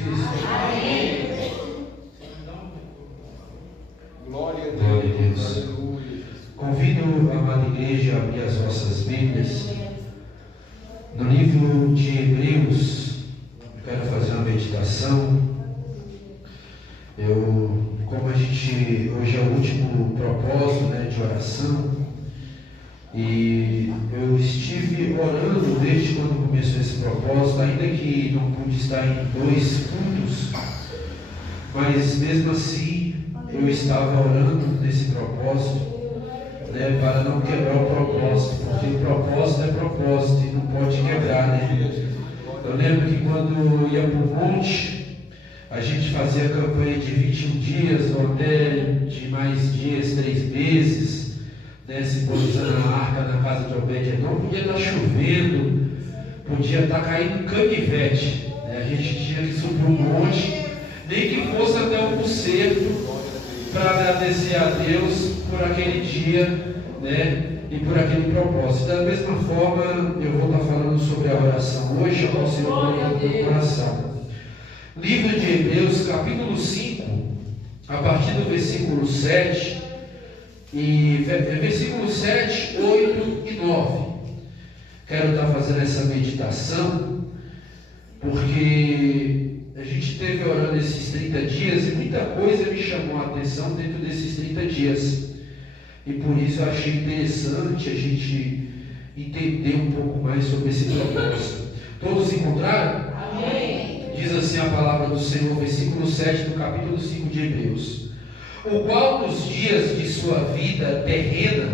Cristo. Amém. Glória a Glória a Deus. Deus. Aleluia. Convido a amada igreja a abrir as vossas Bíblias no livro de Hebreus. Quero fazer uma meditação. Como a gente, hoje é o último propósito, né, de oração, e eu estive orando desde quando começou esse propósito, ainda que não pude estar em 2 cultos, mas mesmo assim eu estava orando nesse propósito, né, para não quebrar o propósito, porque o propósito é propósito e não pode quebrar, né? Eu lembro que quando eu ia para o monte, a gente fazia a campanha de 21 dias, ou até de mais dias, 3 meses, né, simbolizando a arca na casa de Obed-Edom. Podia estar chovendo, podia estar caindo canivete, né? A gente tinha que subir um monte, nem que fosse até um concerto, para agradecer a Deus por aquele dia, né, e por aquele propósito. Da mesma forma, eu vou estar falando sobre a oração hoje, ao Senhor no meu coração. Livro de Hebreus, capítulo 5, a partir do versículo 7, e versículos 7, 8 e 9. Quero estar fazendo essa meditação, porque a gente teve orando esses 30 dias e muita coisa me chamou a atenção dentro desses 30 dias. E por isso eu achei interessante a gente entender um pouco mais sobre esse propósito. Todos encontraram? Amém. Diz assim a palavra do Senhor, versículo 7 do capítulo 5 de Hebreus: o qual nos dias de sua vida terrena,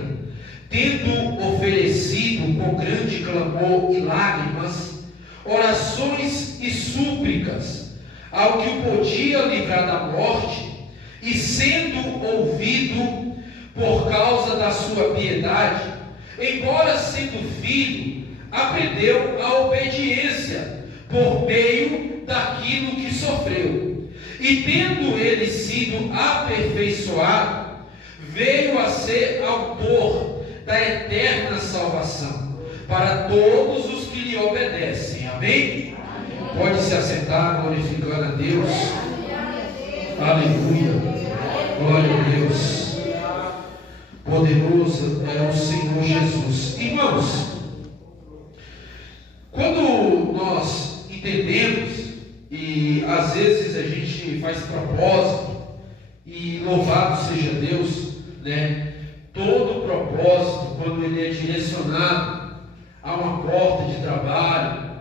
tendo oferecido com grande clamor e lágrimas, orações e súplicas, ao que o podia livrar da morte, e sendo ouvido por causa da sua piedade, embora sendo filho, aprendeu a obediência por meio daquilo que sofreu, e tendo ele sido aperfeiçoado, veio a ser autor da eterna salvação para todos os que lhe obedecem. Amém? Pode se assentar, glorificando a Deus. Aleluia. Glória a Deus. Poderoso é o Senhor Jesus. Irmãos, quando nós entendemos, e às vezes a gente faz propósito, e louvado seja Deus, né? Todo propósito, quando ele é direcionado a uma porta de trabalho,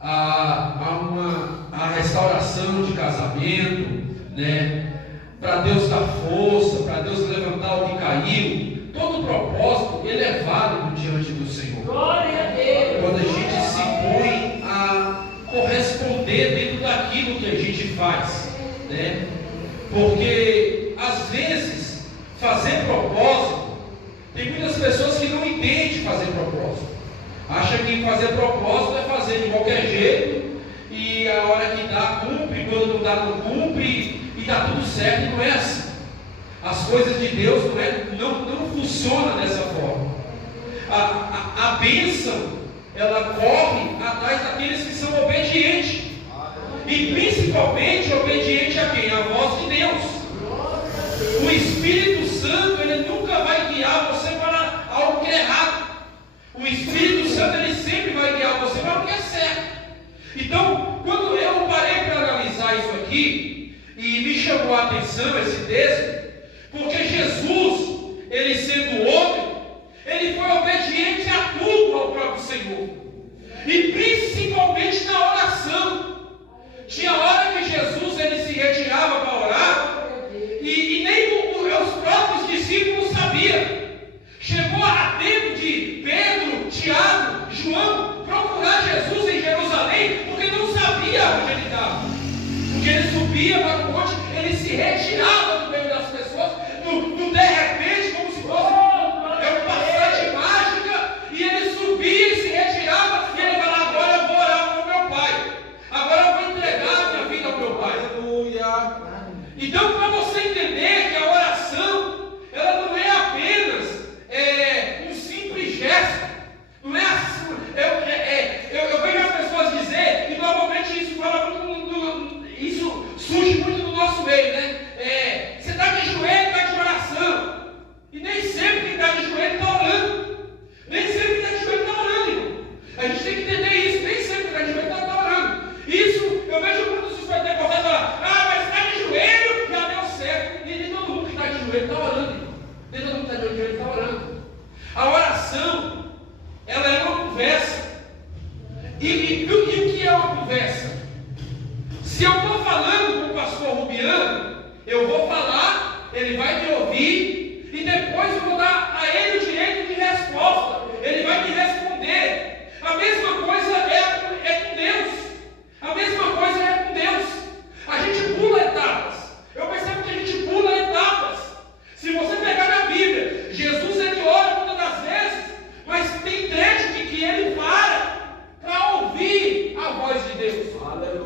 a restauração de casamento, né? Para Deus dar força, para Deus levantar o que caiu, todo propósito ele é válido diante do Senhor. Glória a Deus. Quando a gente se põe a corresponder dentro daquilo que a gente faz, né? Porque às vezes fazer propósito, tem muitas pessoas que não entendem fazer propósito, acha que fazer propósito é fazer de qualquer jeito, e a hora que dá cumpre, quando não dá não cumpre, e dá tudo certo. Não é assim. As coisas de Deus não funcionam dessa forma. A bênção, ela corre atrás daqueles que são obedientes, e principalmente obediente a quem? A voz de Deus. O Espírito Santo, ele nunca vai guiar você para algo que é errado. O Espírito Santo, ele sempre vai guiar você para o que é certo. Então, quando eu parei para analisar isso aqui, e me chamou a atenção esse texto, porque Jesus, ele sendo homem, ele foi obediente a tudo ao próprio Senhor, e principalmente na oração. Tinha hora que Jesus, ele se retirava para orar, e nem os próprios discípulos sabiam. Chegou a tempo de Pedro, Tiago, João procurar Jesus em Jerusalém, porque não sabia onde ele estava. Porque ele subia para o monte, ele se retirava do meio das pessoas, de repente, como se fosse uma passagem mágica, e ele subia e se retirava, e ele falava: agora eu vou orar para o meu Pai, agora eu vou entregar a minha vida ao meu Pai. Aleluia. Então, para você entender que a oração, ela não é apenas um simples gesto, não é assim. Eu vejo as pessoas dizer, e normalmente isso surge muito no nosso meio, né? Você está de joelho, está de oração. E nem sempre quem está de joelho está orando. Nem sempre quem está de joelho está orando, irmão. A gente tem que entender isso. Nem sempre quem está de joelho está orando. Isso, eu vejo muitos dos pentecostais falar, mas está de joelho, já deu certo. E nem todo mundo que está de joelho está orando, irmão. Nem todo mundo que está de joelho está orando. A oração, ela é uma conversa. E o que é uma conversa? Se eu estou falando com o pastor Rubiano, eu vou falar, ele vai me ouvir, e depois eu vou dar a ele o direito de resposta. Ele vai me responder. A mesma coisa é com Deus. A mesma coisa é com Deus. A gente pula etapas. Eu percebo que a gente pula etapas. Se você pegar na Bíblia, Jesus ele ora muitas das vezes, mas tem trecho que ele para ouvir a voz de Deus.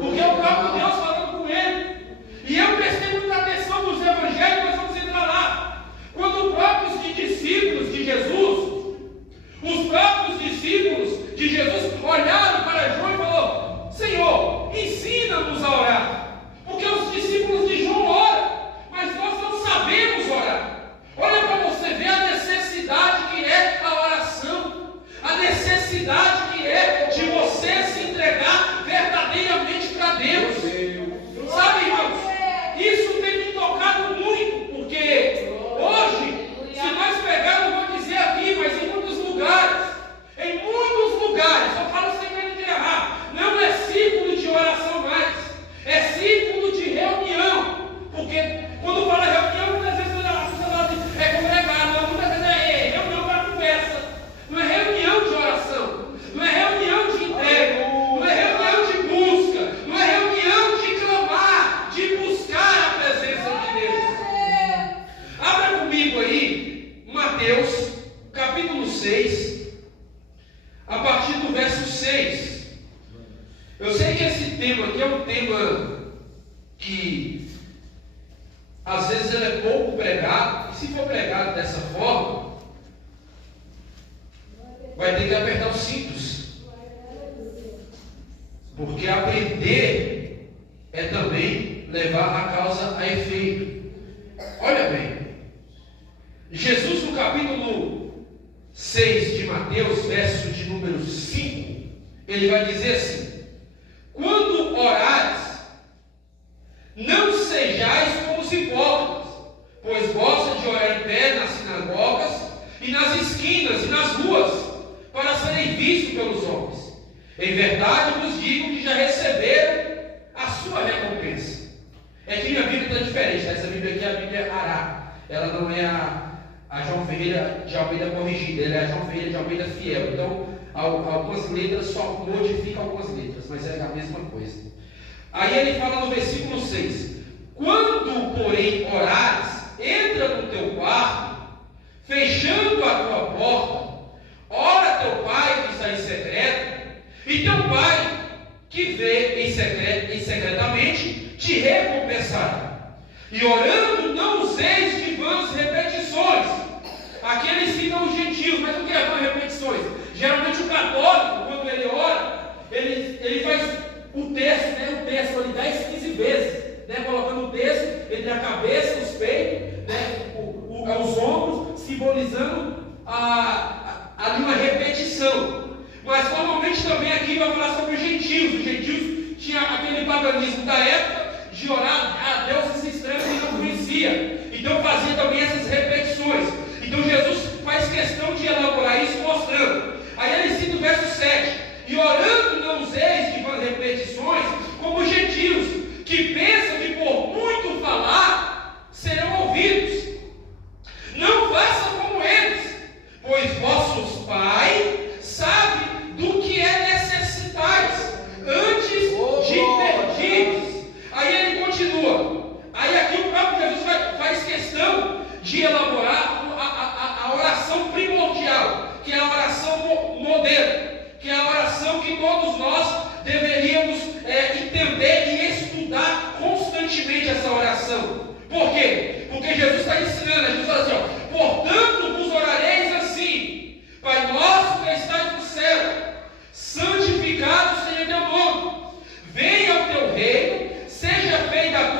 Porque é o próprio Deus falando com ele. E eu prestei muita atenção nos evangelhos, nós vamos entrar lá. Quando os próprios discípulos de Jesus olharam para João e falaram: Senhor, ensina-nos a orar. Porque os discípulos de João oram, mas nós não sabemos orar. Olha para você ver a necessidade que é a oração. A necessidade que é de você se entregar verdadeiramente para Deus. Sabe, irmãos, isso tem me tocado muito, porque hoje, se nós pegarmos, vou dizer aqui, mas em muitos lugares, eu falo sem medo de errar, não é círculo de oração mais, é círculo de reunião. Porque quando fala reunião, muitas vezes você fala assim, é congregado, muitas vezes é reunião para conversa. Não é reunião de oração, não é reunião de entrega, não é reunião de busca, não é reunião de clamar, de buscar a presença de Deus. Abra comigo aí, Mateus, capítulo 6, a partir do verso 6. Eu sei que esse tema aqui é um tema que às vezes ele é pouco pregado, e se for pregado dessa forma, vai ter que apertar os cintos, porque aprender é também levar a causa a efeito. Olha bem, Jesus no capítulo 6 de Mateus, verso de número 5, ele vai dizer assim: quando orares, não sejais como os hipócritas, pois gostam de orar em pé nas sinagogas e nas esquinas e nas ruas, para serem vistos pelos homens. Em verdade vos digo que já receberam a sua recompensa. É que minha Bíblia está diferente, tá? Essa Bíblia aqui é a Bíblia Ará. Ela não é a João Ferreira de Almeida corrigida, ela é a João Ferreira de Almeida fiel. Então, algumas letras só modificam algumas letras, mas é a mesma coisa. Aí ele fala no versículo 6: quando, porém, orares, entra no teu quarto, fechando a tua porta, ora teu Pai que está em secreto, e teu Pai que vê em secretamente te recompensará. E orando não useis de vãs repetições. Aqui ele cita os gentios, mas o que é vãs repetições? Geralmente o católico, quando ele ora, ele faz o texto, né? O texto ali 10, 15 vezes, né? Colocando o texto entre a cabeça, os peitos, né? Os ombros, simbolizando ali uma repetição. Mas normalmente também aqui vai falar sobre os gentios. Os gentios tinham aquele paganismo da época de orar a deuses estranhos que não conhecia. Então fazia também essas repetições. Então Jesus faz questão de elaborar isso, mostrando. Aí ele cita o verso 7: e orando não useis de vãs repetições, como os gentios, que pensam que por muito falar serão ouvidos. Não façam como eles, pois vossos pais sabem do que é necessitais, antes de pedirdes. Aí ele continua. Aí aqui o próprio Jesus faz questão de elaborar a oração primordial, que é a oração modelo, que é a oração que todos nós deveríamos entender e estudar constantemente essa oração. Por quê? Porque Jesus está ensinando, Jesus fala assim, portanto vos orareis assim: Pai nosso que estás no céu, santificado seja teu nome, venha o teu reino, seja feita a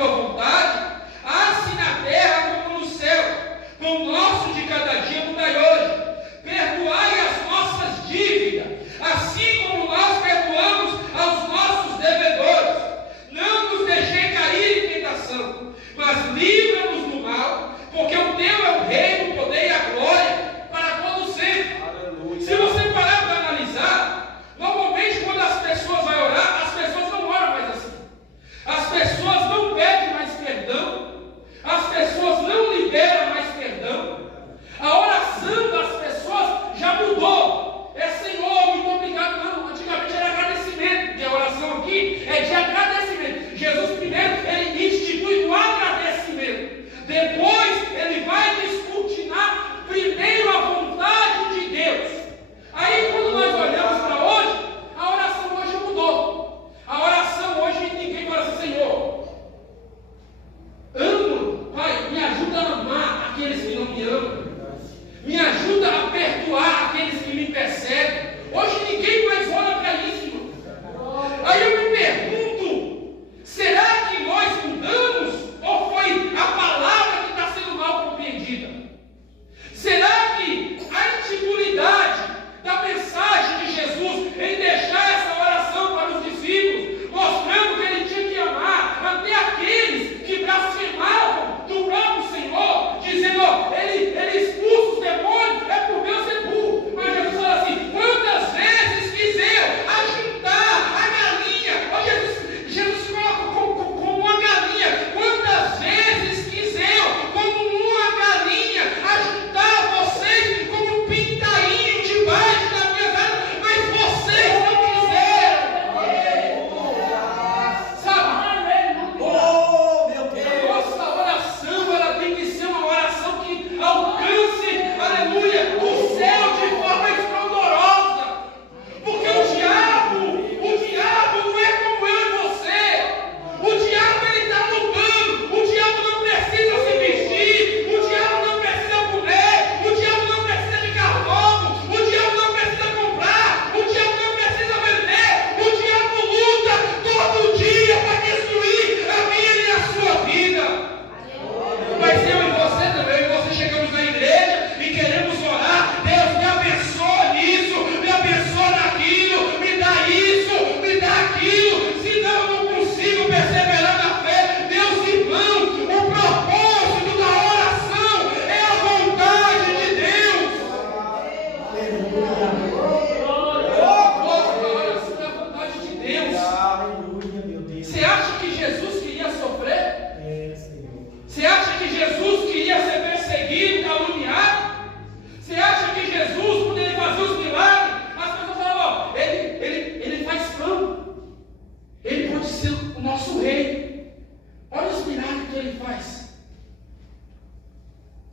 ele faz?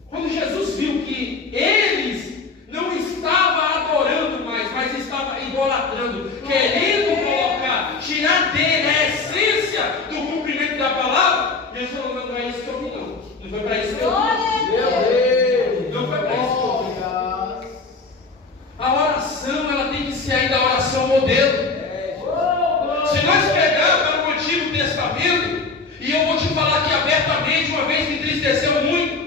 Quando Jesus viu que eles não estavam adorando mais, mas estavam idolatrando, querendo colocar, tirar dele a essência do cumprimento da palavra, Jesus falou: não é isso que eu vi, não. Não foi para isso que eu vi. Não foi para isso que eu vi. A oração, ela tem que ser ainda a oração modelo. Se nós pegarmos para o Antigo Testamento, e eu vou te falar aqui abertamente, uma vez me entristeceu muito.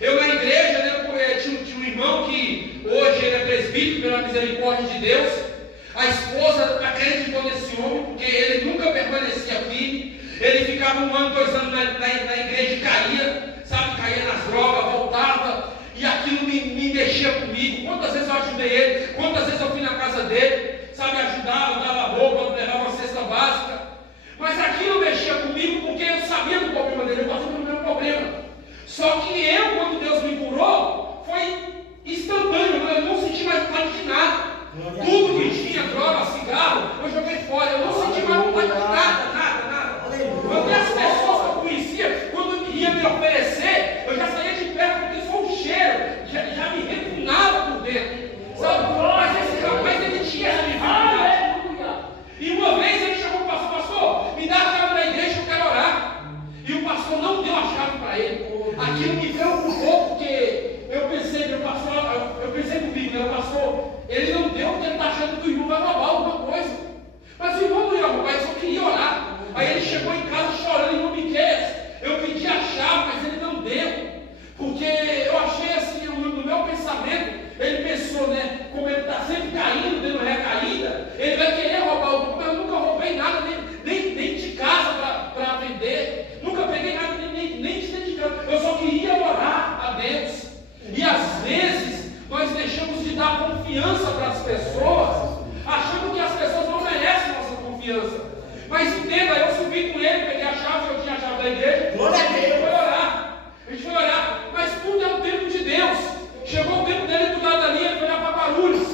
Eu na igreja, né, tinha um irmão que hoje ele é presbítero pela misericórdia de Deus. A esposa acreditou nesse homem, porque ele nunca permanecia firme. Ele ficava 1 ano, 2 anos na igreja e caía, sabe, caía nas drogas, voltava, e aquilo me mexia comigo. Quantas vezes eu ajudei ele, quantas vezes eu fui na casa dele, sabe, ajudava, dava roupa, levava uma cesta básica. Mas aquilo mexia comigo porque eu sabia do problema dele, eu passei pelo meu problema. Só que eu, quando Deus me curou, foi instantâneo, eu não senti mais vontade de nada. Tudo que tinha, droga, cigarro, eu joguei fora, eu não senti mais vontade de nada. Porque as pessoas que eu conhecia, quando ia me oferecer, eu já saía de perto porque só o cheiro já me repugnava por dentro. Sabe? Mas esse rapaz, ele tinha essa dificuldade. E uma vez ele chamou o pastor: me dá a chave da igreja, eu quero orar. E o pastor não deu a chave para ele. Aquilo me preocupou, porque eu pensei comigo, né? O pastor, ele não deu porque ele está achando que o irmão vai roubar alguma coisa. Mas o irmão não ia roubar, ele só queria orar. Aí ele chegou em casa chorando, em nome de Deus. Eu pedi a chave, mas ele não deu. Porque eu achei assim, no meu pensamento, ele pensou, né? Como ele está sempre caindo, dando recaída, ele vai querer roubar alguma coisa. Eu nunca roubei nada, nem de casa para vender. Nunca peguei nada, nem de dentro de casa. Eu só queria orar a Deus. E às vezes nós deixamos de dar confiança para as pessoas, achando que as pessoas não merecem nossa confiança. Mas entenda, eu subi com ele, peguei a chave, eu tinha a chave da igreja, a gente foi orar, mas tudo é o tempo de Deus. Chegou o tempo dele do lado dali, ele foi lá para Guarulhos,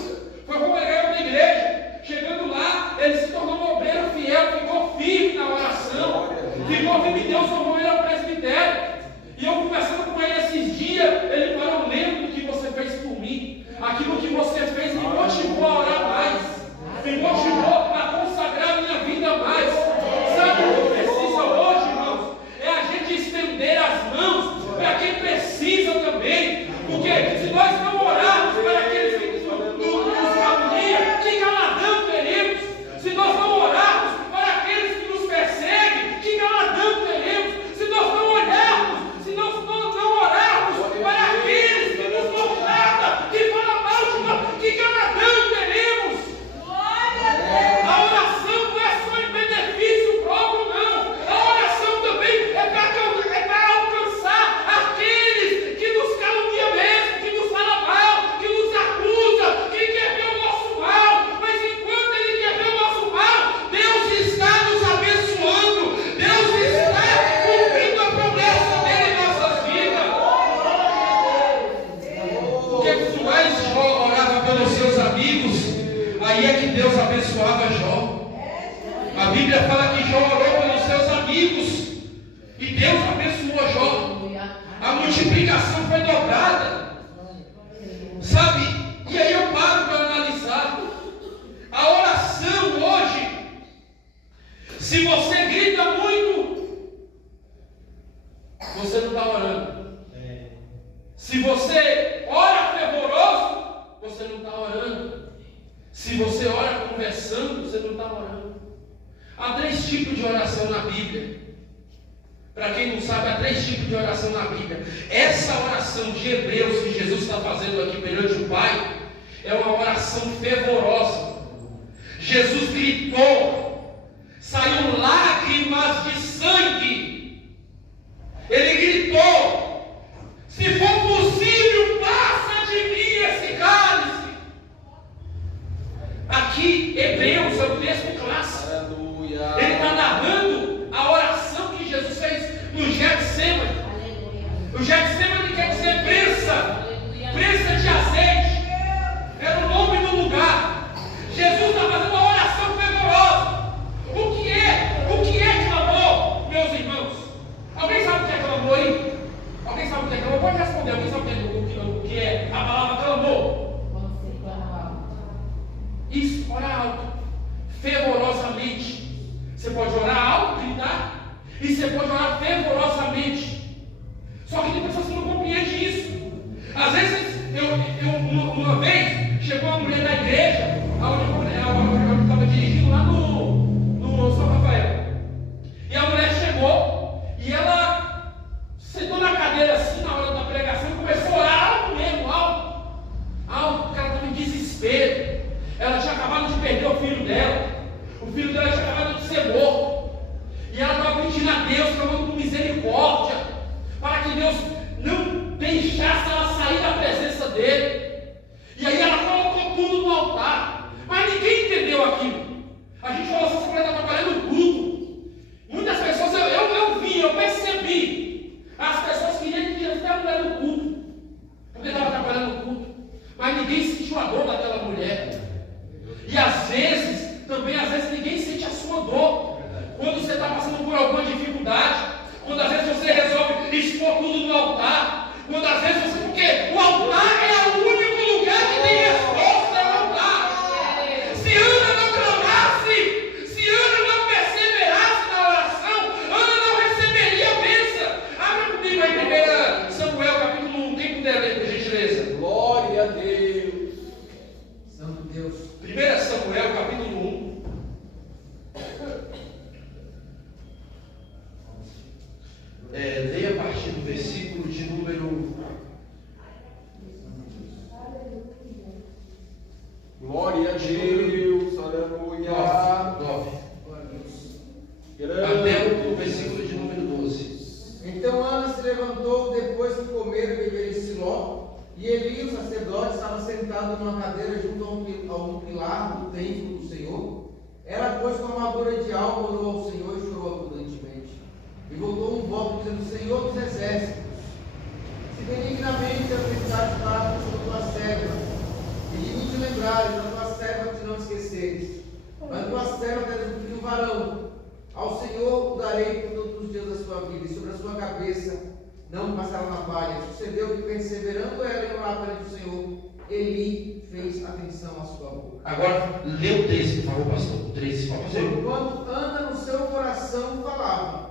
foi congregar na igreja. Chegando lá, ele se tornou um obreiro fiel, ficou firme na oração, ficou firme em Deus, formou ele ao presbitério. E eu conversando com ele esses dias, ele falou: eu lembro do que você fez por mim. Aquilo que você fez me motivou a orar mais, me motivou a consagrar a minha vida mais. Sabe o que precisa hoje, irmãos? É a gente estender as mãos para quem precisa também. Porque se nós não orarmos para aqueles que nos caluniam, que galardão teremos? Se nós não orarmos para aqueles que nos perseguem, que galardão teremos? Se nós não olharmos, se nós não orarmos para aqueles que nos maltratam, que falam mal de nós, que galardão teremos? A oração não é só em benefício próprio, não. A oração também é para alcançar aqueles que nos caluniam mesmo, que nos falam mal, que nos acusam, que quer ver o nosso mal. Mas enquanto ele quer ver o nosso mal, Deus está nos abençoando, Deus está cumprindo a promessa dele em nossas vidas. Porque quanto mais Jó orava pelos seus amigos, aí é que Deus abençoava Jó. A Bíblia fala que Jó orou pelos seus amigos e Deus abençoou Jó. A multiplicação foi dobrada. Sabe? E aí eu paro para analisar. A oração hoje, se você grita muito, você não está orando. Se você ora fervoroso, você não está orando. Se você ora conversando, você não está orando. Há 3 tipos de oração na Bíblia. Para quem não sabe, há 3 tipos de oração na Bíblia. Essa oração de Hebreus que Jesus está fazendo aqui perante o Pai é uma oração fervorosa. Jesus gritou, saiu lágrimas de sangue. Ele gritou: se for possível, passa de mim esse cálice. Aqui, Hebreus é um texto clássico. Ele está narrando a oração que Jesus fez no Getsemane. O Getsemane quer dizer prensa de azeite. Era o nome do lugar. Jesus está fazendo uma oração fervorosa. O que é clamor, meus irmãos? Alguém sabe o que é clamor? pode orar fervorosamente. Só que tem pessoas que não compreendem isso. Às vezes, uma vez, chegou uma mulher da igreja, onde eu estava dirigindo lá no São Rafael. E a mulher chegou e ela sentou na cadeira assim, na hora da pregação, e começou a orar alto mesmo, alto, porque ela estava em desespero. Ela tinha acabado de perder o filho dela. O filho dela tinha acabado de ser morto. E ela estava pedindo a Deus, clamando com misericórdia, para que Deus não deixasse ela sair da presença dele. E aí ela colocou tudo no altar. Mas ninguém entendeu aquilo. A gente falou assim, essa mulher está trabalhando no culto. Muitas pessoas, eu vi, eu percebi. As pessoas queriam que Jesus estava mulher no culto, porque estava trabalhando no culto. Mas ninguém sentiu a dor daquela mulher. E às vezes, também ninguém sente a sua dor. Quando você está passando por alguma dificuldade, quando às vezes você resolve expor tudo no altar, quando às vezes você, porque o altar é o único lugar que tem resposta, é o altar. Se Ana não clamasse, se Ana não perseverasse na oração, Ana não receberia a bênção. Abra comigo aí 1 Samuel capítulo 1, quem puder ler, por gentileza. Glória a Deus. Santo Deus. 1 Samuel capítulo 1. Leia a partir do versículo de número. Glória a Deus. Aleluia. 9. Até o versículo de número 12. Então Ana se levantou depois que comeram e beberam em Siló, e Eli, o sacerdote, estava sentado numa cadeira junto a um pilar do templo do Senhor. Ela, pois, com amargura de alma, orou ao Senhor e chorou abundantemente. E voltou um voto dizendo: Senhor dos exércitos, se benignamente aplicaste para a tua serva, e de mim te lembrares, a tua serva te não esqueceres. Mas a tua serva tens um filho varão. Ao Senhor o darei por todos os dias da sua vida, e sobre a sua cabeça não passará navalha. Sucedeu que, perseverando ela em orar perante o Senhor, Eli fez atenção à sua boca. Agora, lê o 13, por favor, pastor. O 13, pode fazer. Enquanto Ana no seu coração falava,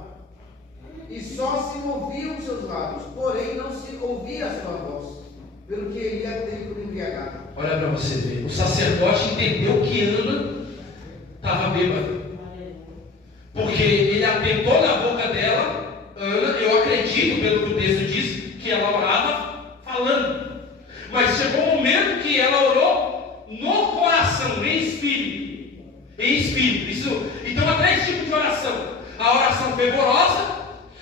e só se moviam os seus lábios, porém não se ouvia a sua voz, pelo que Eli a teve por embriagada. Olha para você ver. O sacerdote entendeu que Ana estava bêbada. Porque ele apertou na boca dela, Ana, eu acredito, pelo que o texto diz, que ela orava falando. Mas chegou um momento que ela orou no coração, em espírito. Em espírito. Então há 3 tipos de oração: a oração fervorosa,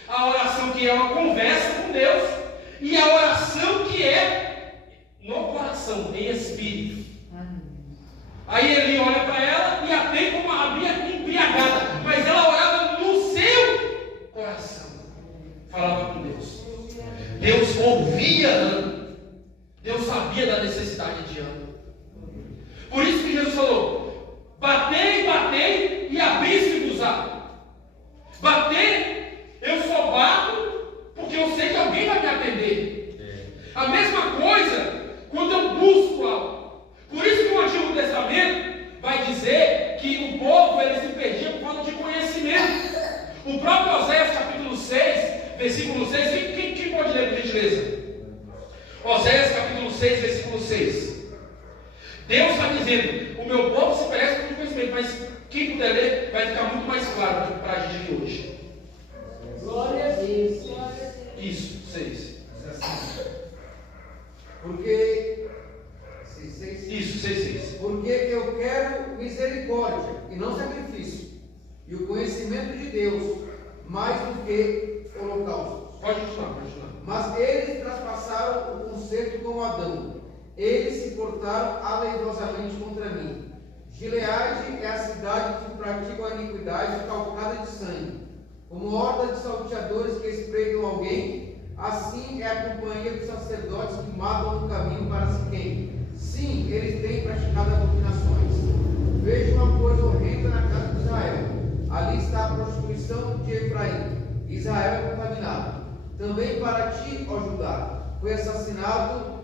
a oração que é uma conversa com Deus, e a oração que é no coração, em espírito. Aí ele olha para ela e a tem como havia embriagada, mas ela orava no seu coração, falava com Deus. Deus ouvia Ana, Deus sabia da necessidade de Ana. Por isso que Jesus falou: batei, batei e abri-se-vos-á. Bater, eu só bato porque eu sei que alguém vai me atender. A mesma coisa quando eu busco algo. Por isso que o Antigo Testamento vai dizer que o povo ele se perdia por falta de conhecimento. O próprio Oséias capítulo 6, versículo 6, quem pode ler por gentileza? Oséias capítulo 6, versículo 6. Deus está dizendo: o meu povo se parece com conhecimento, mas quem puder ler vai ficar muito mais claro para a gente de hoje. Glória a Deus. Isso, 6. Porque Isso, 6. Porque eu quero misericórdia e não sacrifício, e o conhecimento de Deus mais do que holocaustos. Pode continuar. Mas eles traspassaram o concerto com Adão. Eles se portaram alegrosamente contra mim. Gileade é a cidade que pratica a iniquidade calcada de sangue. Como horda de salteadores que espreitam alguém, assim é a companhia dos sacerdotes que matam no caminho para Siquém. Sim, eles têm praticado abominações. Vejo uma coisa horrenda na casa de Israel. Ali está a prostituição de Efraim. Israel é contaminado. Também para ti, ó Judá, foi assinada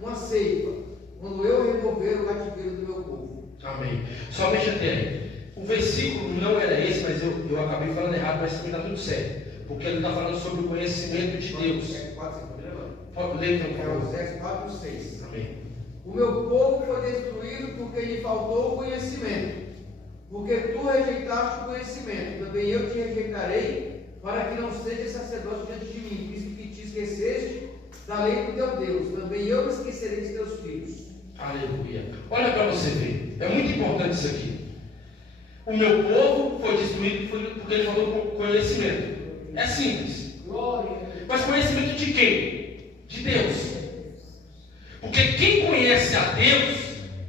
uma ceifa, quando eu remover o cativeiro do meu povo. Amém. Somente até aí. O versículo não era esse, mas eu acabei falando errado, mas também está tudo certo. Porque ele está falando sobre o conhecimento de Deus. Leia, por favor. Oséias 4:6. Amém. O meu povo foi destruído porque lhe faltou o conhecimento. Porque tu rejeitaste o conhecimento, também eu te rejeitarei, para que não sejas sacerdote diante de mim, visto que te esqueceste da lei do teu Deus. Também eu me esquecerei dos teus filhos. Aleluia. Olha para você ver. É muito importante isso aqui. O meu povo foi destruído porque ele faltou conhecimento. É simples. Mas conhecimento de quem? De Deus. Porque quem conhece a Deus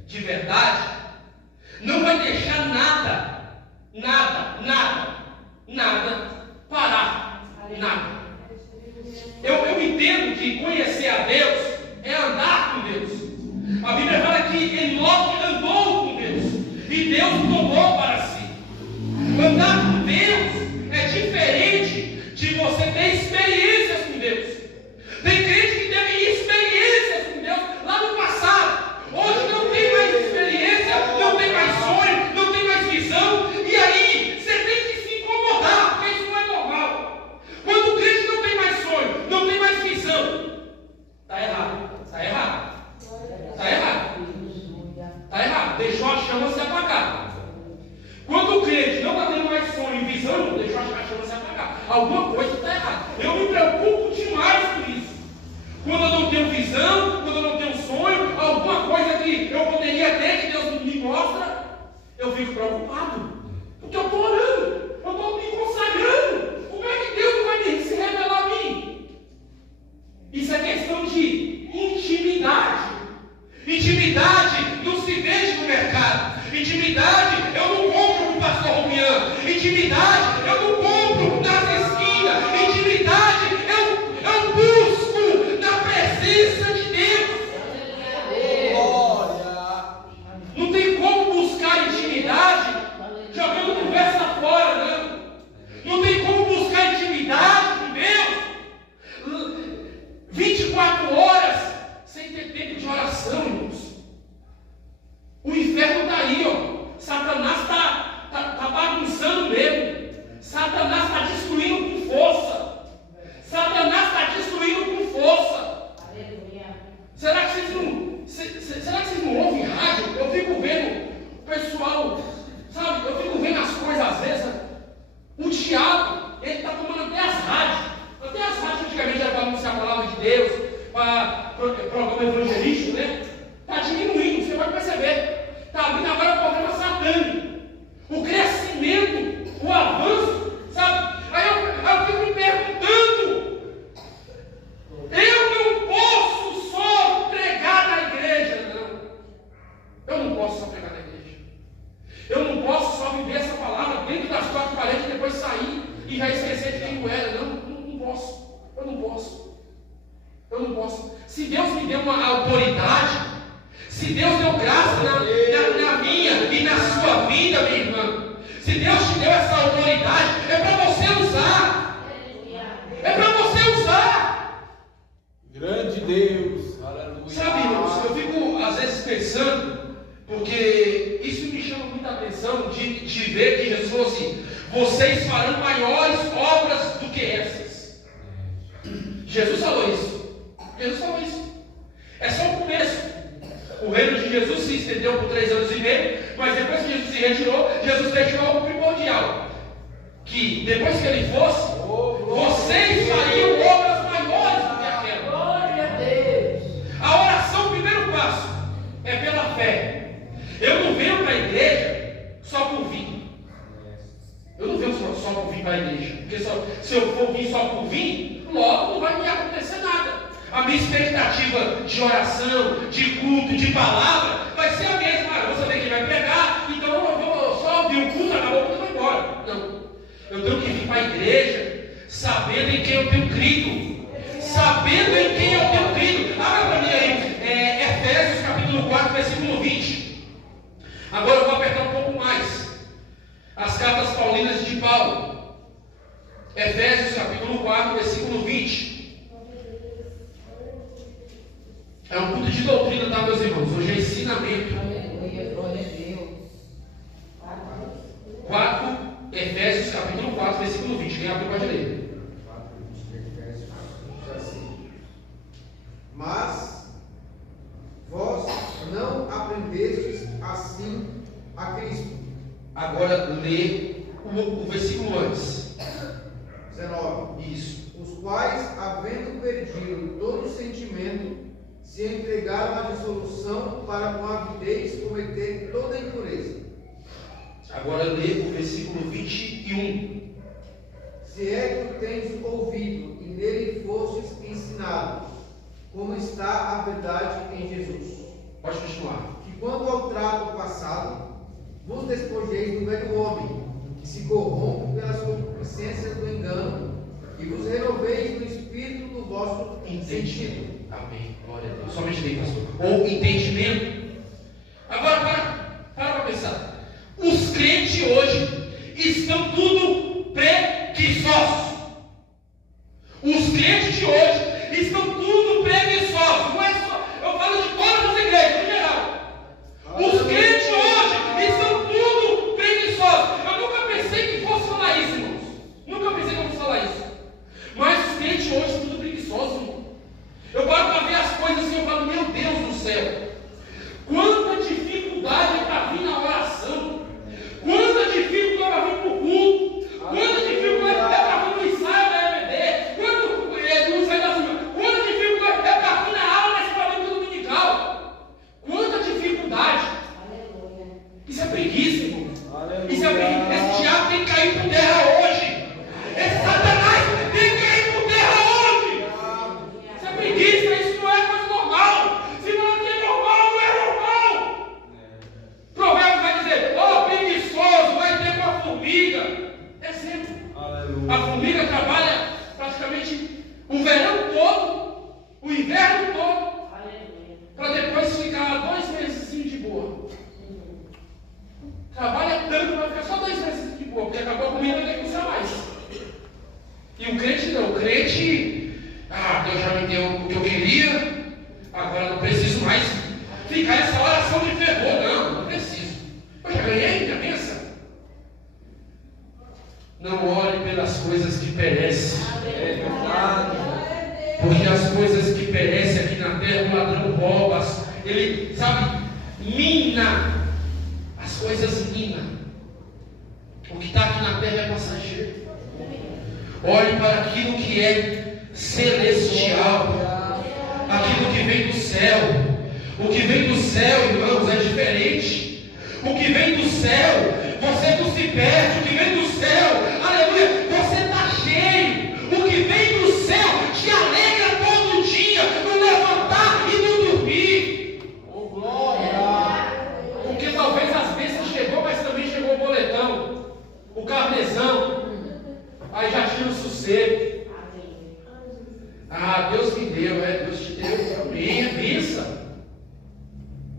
de verdade não vai deixar nada parar. Nada. Eu entendo que conhecer a Deus é andar com Deus. A Bíblia fala que Enoque andou com Deus e Deus o tomou para si. Andar com Deus é diferente de você ter experiências com Deus. Tem crente que teve experiências com Deus lá no passado. Hoje não tem mais experiência, não tem mais sonho, não tem mais visão. E aí você tem que se incomodar, porque isso não é normal. Quando o crente não tem mais sonho, não tem mais visão, está errado. Está errado. Está errado. Está errado. Deixou a chama se apagar. Quando o crente não está tendo mais sonho e visão, não deixou a chama se apagar. Alguma coisa está errada. Eu me preocupo demais com isso. Quando eu não tenho visão, quando eu não tenho sonho, alguma coisa que eu poderia ter, que Deus me mostra, eu fico preocupado. Porque eu estou orando, eu estou me consagrando. Como é que Deus vai se revelar a mim? Isso é questão de intimidade. Intimidade não se vende no mercado. Intimidade eu não compro com o pastor Romiano. Intimidade eu não compro nas esquinas. Intimidade eu busco na presença de Deus. Não tem como buscar intimidade jogando conversa fora, não. Não tem como buscar intimidade com Deus 24 horas sem ter tempo de oração, irmãos. O inferno está aí, ó. Satanás está bagunçando mesmo. Satanás está destruindo com força. Satanás está destruindo com força. Aleluia. Será que vocês não ouvem rádio? Eu fico vendo o pessoal, sabe? Eu fico vendo as coisas às vezes. O diabo, ele está tomando até as rádios. Até as rádios antigamente era para anunciar a palavra de Deus, para programa evangelístico, né? Está diminuindo, você vai perceber. Está abrindo agora o programa satânico. O crescimento, o avanço, sabe? Aí eu fico me perguntando. Eu não posso só pregar na igreja, não. Eu não posso só pregar na igreja. Eu não posso só viver essa palavra dentro das quatro paredes e depois sair e já esquecer de quem eu era. Não posso. Eu não posso. Eu não posso. Se Deus me deu uma autoridade, se Deus deu graça na minha e na sua vida, minha irmã, se Deus te deu essa autoridade, é para você usar. É para você usar. Grande Deus, aleluia. Sabe, irmãos, eu fico às vezes pensando, porque isso me chama muita atenção de ver que Jesus falou assim: vocês farão maiores obras do que essas. Jesus falou isso. Jesus falou isso. É só o começo. O reino de Jesus se estendeu por 3 anos e meio, mas depois que Jesus se retirou, Jesus deixou algo primordial: que depois que ele fosse, vocês fariam obras maiores do que aquela. Glória a Deus. A oração, o primeiro passo, é pela fé. Eu não venho para a igreja só por vir. Eu não venho só por vir para a igreja. Porque se eu for vir só por vir, logo não vai me acontecer nada. A minha expectativa de oração, de culto, de palavra, vai ser a mesma. Ah, eu vou saber quem vai pregar, então eu vou só ouvir o culto, acabou o culto, vai embora. Não. Eu tenho que vir para a igreja sabendo em quem eu tenho crido. Sabendo em quem eu tenho crido. Abra para mim aí, Efésios capítulo 4, versículo 20. Agora eu vou apertar um pouco mais. As cartas paulinas de Paulo. Efésios capítulo 4, versículo 20. É um culto de doutrina, tá, meus irmãos? Hoje é ensinamento. Aleluia, glória a Deus. versículo 20. Quem abre pode ler. Mas vós não aprendestes assim a Cristo. Agora lê o versículo antes. 19. Isso. Os quais, havendo perdido todo o sentimento, se entregaram à dissolução para com avidez cometer toda a impureza. Agora lê o versículo 21. Se é que o tens ouvido e nele fostes ensinado, como está a verdade em Jesus. Pode continuar. Que quando ao trato passado, vos despojeis do velho homem, que se corrompe pelas concupiscências do engano, e vos renoveis no espírito do vosso entendimento. Amém. Glória a Deus. Somente bem, pastor. Ou entendimento. Agora, para pensar. Os crentes hoje estão tudo preguiçosos. Os crentes de hoje estão tudo preguiçosos. Não é só, eu falo de todas as igrejas, no geral. Os crentes hoje estão tudo preguiçosos. Eu nunca pensei que fosse falar isso, irmãos. Nunca pensei que eu fosse falar isso. Mas os crentes hoje estão tudo preguiçosos, irmão. Eu paro para ver as coisas assim, eu falo, meu Deus do céu. Quanta dificuldade é para vir na oração. Quanta dificuldade é para vir para o culto. Quanta dificuldade é para vir no ensaio da EBD. No ensaio da semana. Quanta dificuldade é para vir na aula desse parlamento dominical. Quanta dificuldade. Isso é preguiça, irmão. Isso é preguiça. Esse diabo tem que cair por terra hoje. Esse Satanás tem que cair por terra hoje. Isso é preguiça. Isso não é coisa normal. Se não é normal, não é normal. Provérbios vai dizer, ó preguiçoso, vai ter com a formiga. É sempre. A formiga trabalha praticamente o verão todo, o inverno todo, para depois ficar 2 meses de boa. Trabalha tanto para ficar só 2 meses de boa, porque acabou a comida e tem que usar mais. E o crente não, o crente, Deus já me deu o que eu queria, agora não preciso mais ficar essa oração de fervor, não preciso. Eu já ganhei minha bênção. Não ore pelas coisas que perecem. Porque as coisas que perecem aqui na terra, o ladrão rouba. Ele, mina. As coisas mina. O que está aqui na terra é passageiro. Olhe para aquilo que é celestial. Aquilo que vem do céu. O que vem do céu, irmãos, é diferente. O que vem do céu, você não se perde. O que vem do céu, aleluia, você está cheio. O que vem do céu te alegra todo dia, no levantar e no dormir. Oh, glória! Porque talvez as bênçãos chegou, mas também chegou o boletão, o carnezão. Aí já tinha o sossego. Deus me deu, Deus te deu. Amém, é bênção.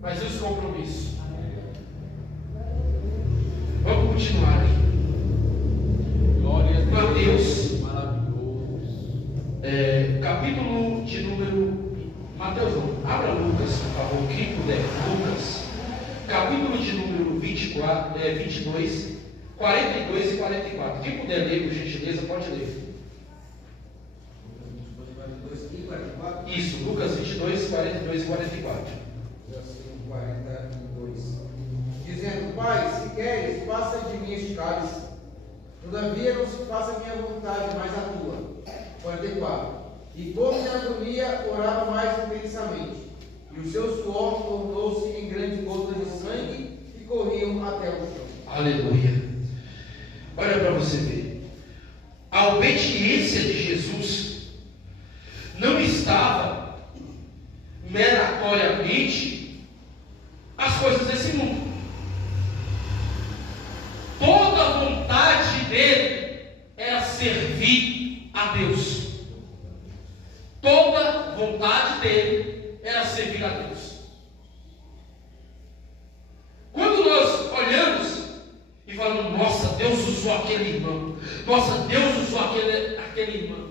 Mas e os compromissos? Vamos continuar aqui. Glória a Deus. Mateus, Maravilhoso. capítulo de número. Mateus não, abra Lucas, por favor, quem puder. Lucas, capítulo de número 24, 22, 42 e 44. Quem puder ler, por gentileza, pode ler. Isso, Lucas 22, 42 e 44. 42. Dizendo, Pai, se queres, passa de mim este cálice. Todavia não se faça a minha vontade, mas a tua. 44. E pondo em agonia, orava mais intensamente. E o seu suor tornou-se em grandes gotas de sangue que corriam até o chão. Aleluia. Olha para você ver. A obediência de Jesus não estava meritoriamente as coisas desse mundo. Toda a vontade dele era servir a Deus. Toda a vontade dele era servir a Deus. Quando nós olhamos e falamos, nossa, Deus usou aquele irmão, nossa, Deus usou aquele irmão,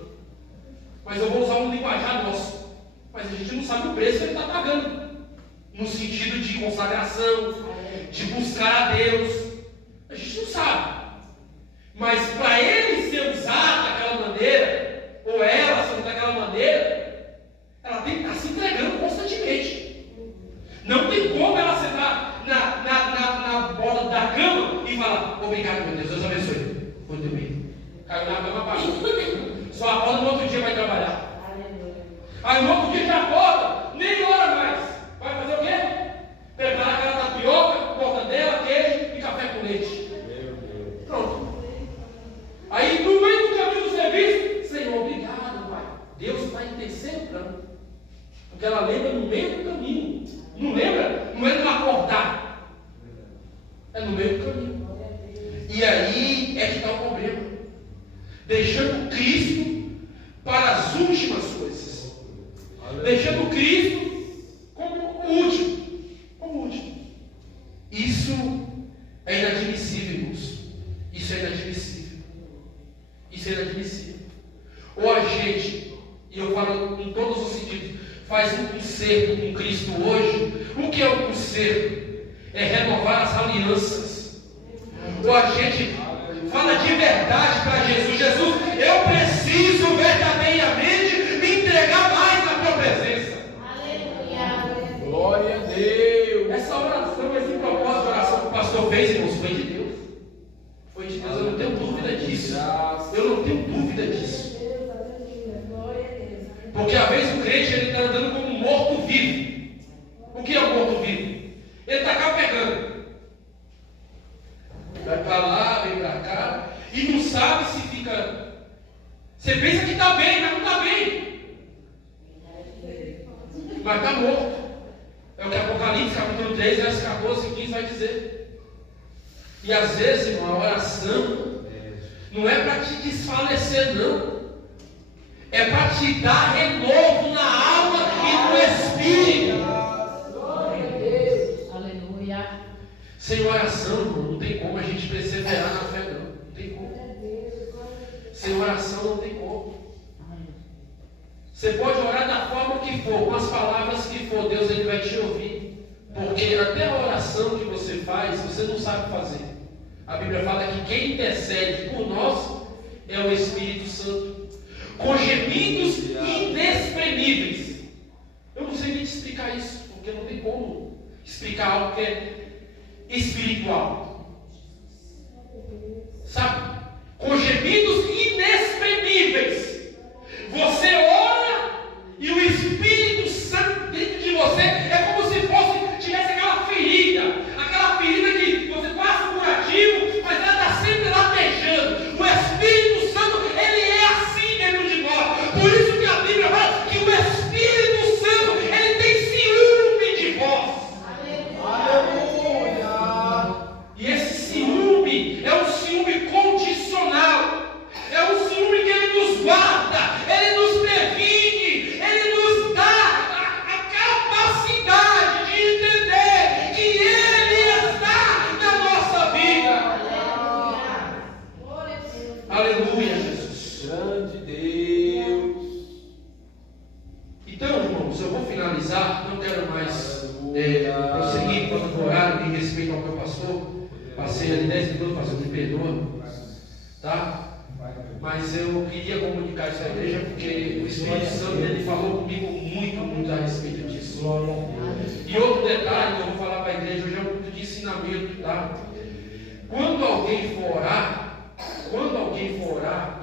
mas eu vou usar um linguajar nosso, mas a gente não sabe o preço que ele está pagando, no sentido de consagração, de buscar a Deus, a gente não sabe. Mas para ele ser usado daquela maneira, ou ela ser daquela maneira, ela tem que estar se entregando constantemente. Não tem como ela sentar na bola da cama e falar: obrigado, meu Deus, Deus abençoe. Vou dormir. Caiu na cama, apagou. Só acorda no outro dia, vai trabalhar. Aí no outro dia já acorda, nem ora mais. Vai fazer o quê? Preparar aquela tapioca, mortadela, queijo e café com leite. Pronto. Aí no meio do caminho do serviço, Senhor, obrigado, Pai. Deus está em terceiro plano. Porque ela lembra no meio do caminho. Não lembra? Não é no acordar. É no meio do caminho. E aí é que está o problema. Deixando Cristo para as últimas coisas. Deixando Cristo como o último. Como último. Isso é inadmissível, irmãos. Isso é inadmissível. Isso é inadmissível. Ou a gente, e eu falo em todos os sentidos, faz um conserto com Cristo hoje. O que é o conserto? É renovar as alianças. Ou a gente fala de verdade para Jesus: Jesus, eu preciso verdadeiramente me entregar mais na tua presença. Aleluia. Glória a Deus. Essa oração, esse propósito de oração que o pastor fez, irmãos, foi de Deus. Foi de Deus, eu não tenho dúvida disso. Eu não tenho dúvida disso. Porque às vezes o crente está andando como um morto-vivo. O que é um morto-vivo? Ele está cá pegando. Vai para lá, vem para cá. E não sabe se fica. Você pensa que está bem, mas não está bem. Mas está morto. É o que Apocalipse capítulo 3, versos 14 e 15 vai dizer. E às vezes, irmão, a oração não é para te desfalecer, não. É para te dar renovo na alma e no espírito. Glória a Deus. Aleluia. Sem oração, irmão, não tem como a gente perseverar na fé, não. Não tem como. Sem oração não tem como. Você pode orar da forma que for, com as palavras que for, Deus ele vai te ouvir. Porque até a oração que você faz, você não sabe fazer. A Bíblia fala que quem intercede por nós é o Espírito Santo. Com gemidos inexprimíveis. Eu não sei nem te explicar isso, porque não tem como explicar algo que é espiritual. Sabe? Com gemidos inexprimíveis. Você ora e o Espírito Santo dentro de você é como se tivesse aquela ferida que você passa um curativo, mas ela está sempre latejando. O Espírito Santo, ele é assim dentro de nós. Por isso que a Bíblia fala que o Espírito Santo, ele tem ciúme de vós. Aleluia. E esse ciúme é um ciúme condicional. É um ciúme que ele nos guarda, ele nos previne, ele nos dá a capacidade de entender que ele está na nossa vida. Aleluia, Jesus. Grande Deus. Então, irmãos, eu vou finalizar, não quero mais prosseguir quanto ao horário, em respeito ao meu pastor. Passei ali 10 minutos, pastor, me perdoa, tá? Mas eu queria comunicar isso à igreja, porque o Espírito Santo ele falou comigo muito a respeito disso. E outro detalhe que eu vou falar para a igreja hoje é um ponto de ensinamento, tá? Quando alguém for orar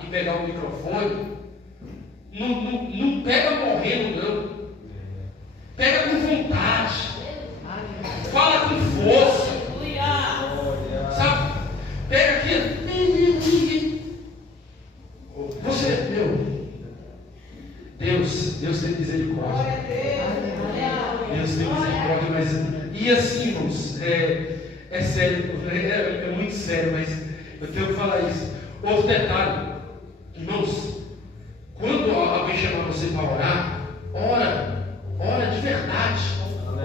e pegar o microfone, não pega morrendo, não. Pega com vontade. Fala com força. Sabe? Pega aqui. Você, Deus tem misericórdia. Deus tem misericórdia, mas. E assim, irmãos, é sério, é muito sério, mas eu tenho que falar isso. Outro detalhe, irmãos, quando alguém chamar você para orar, ora de verdade.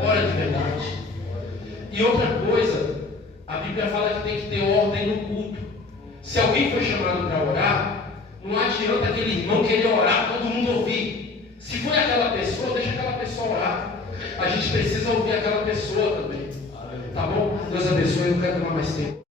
Ora de verdade. E outra coisa, a Bíblia fala que tem que ter ordem no culto. Se alguém for chamado para orar, não adianta aquele irmão querer orar para todo mundo ouvir. Se for aquela pessoa, deixa aquela pessoa orar. A gente precisa ouvir aquela pessoa também. Tá bom? Deus abençoe, eu não quero tomar mais tempo.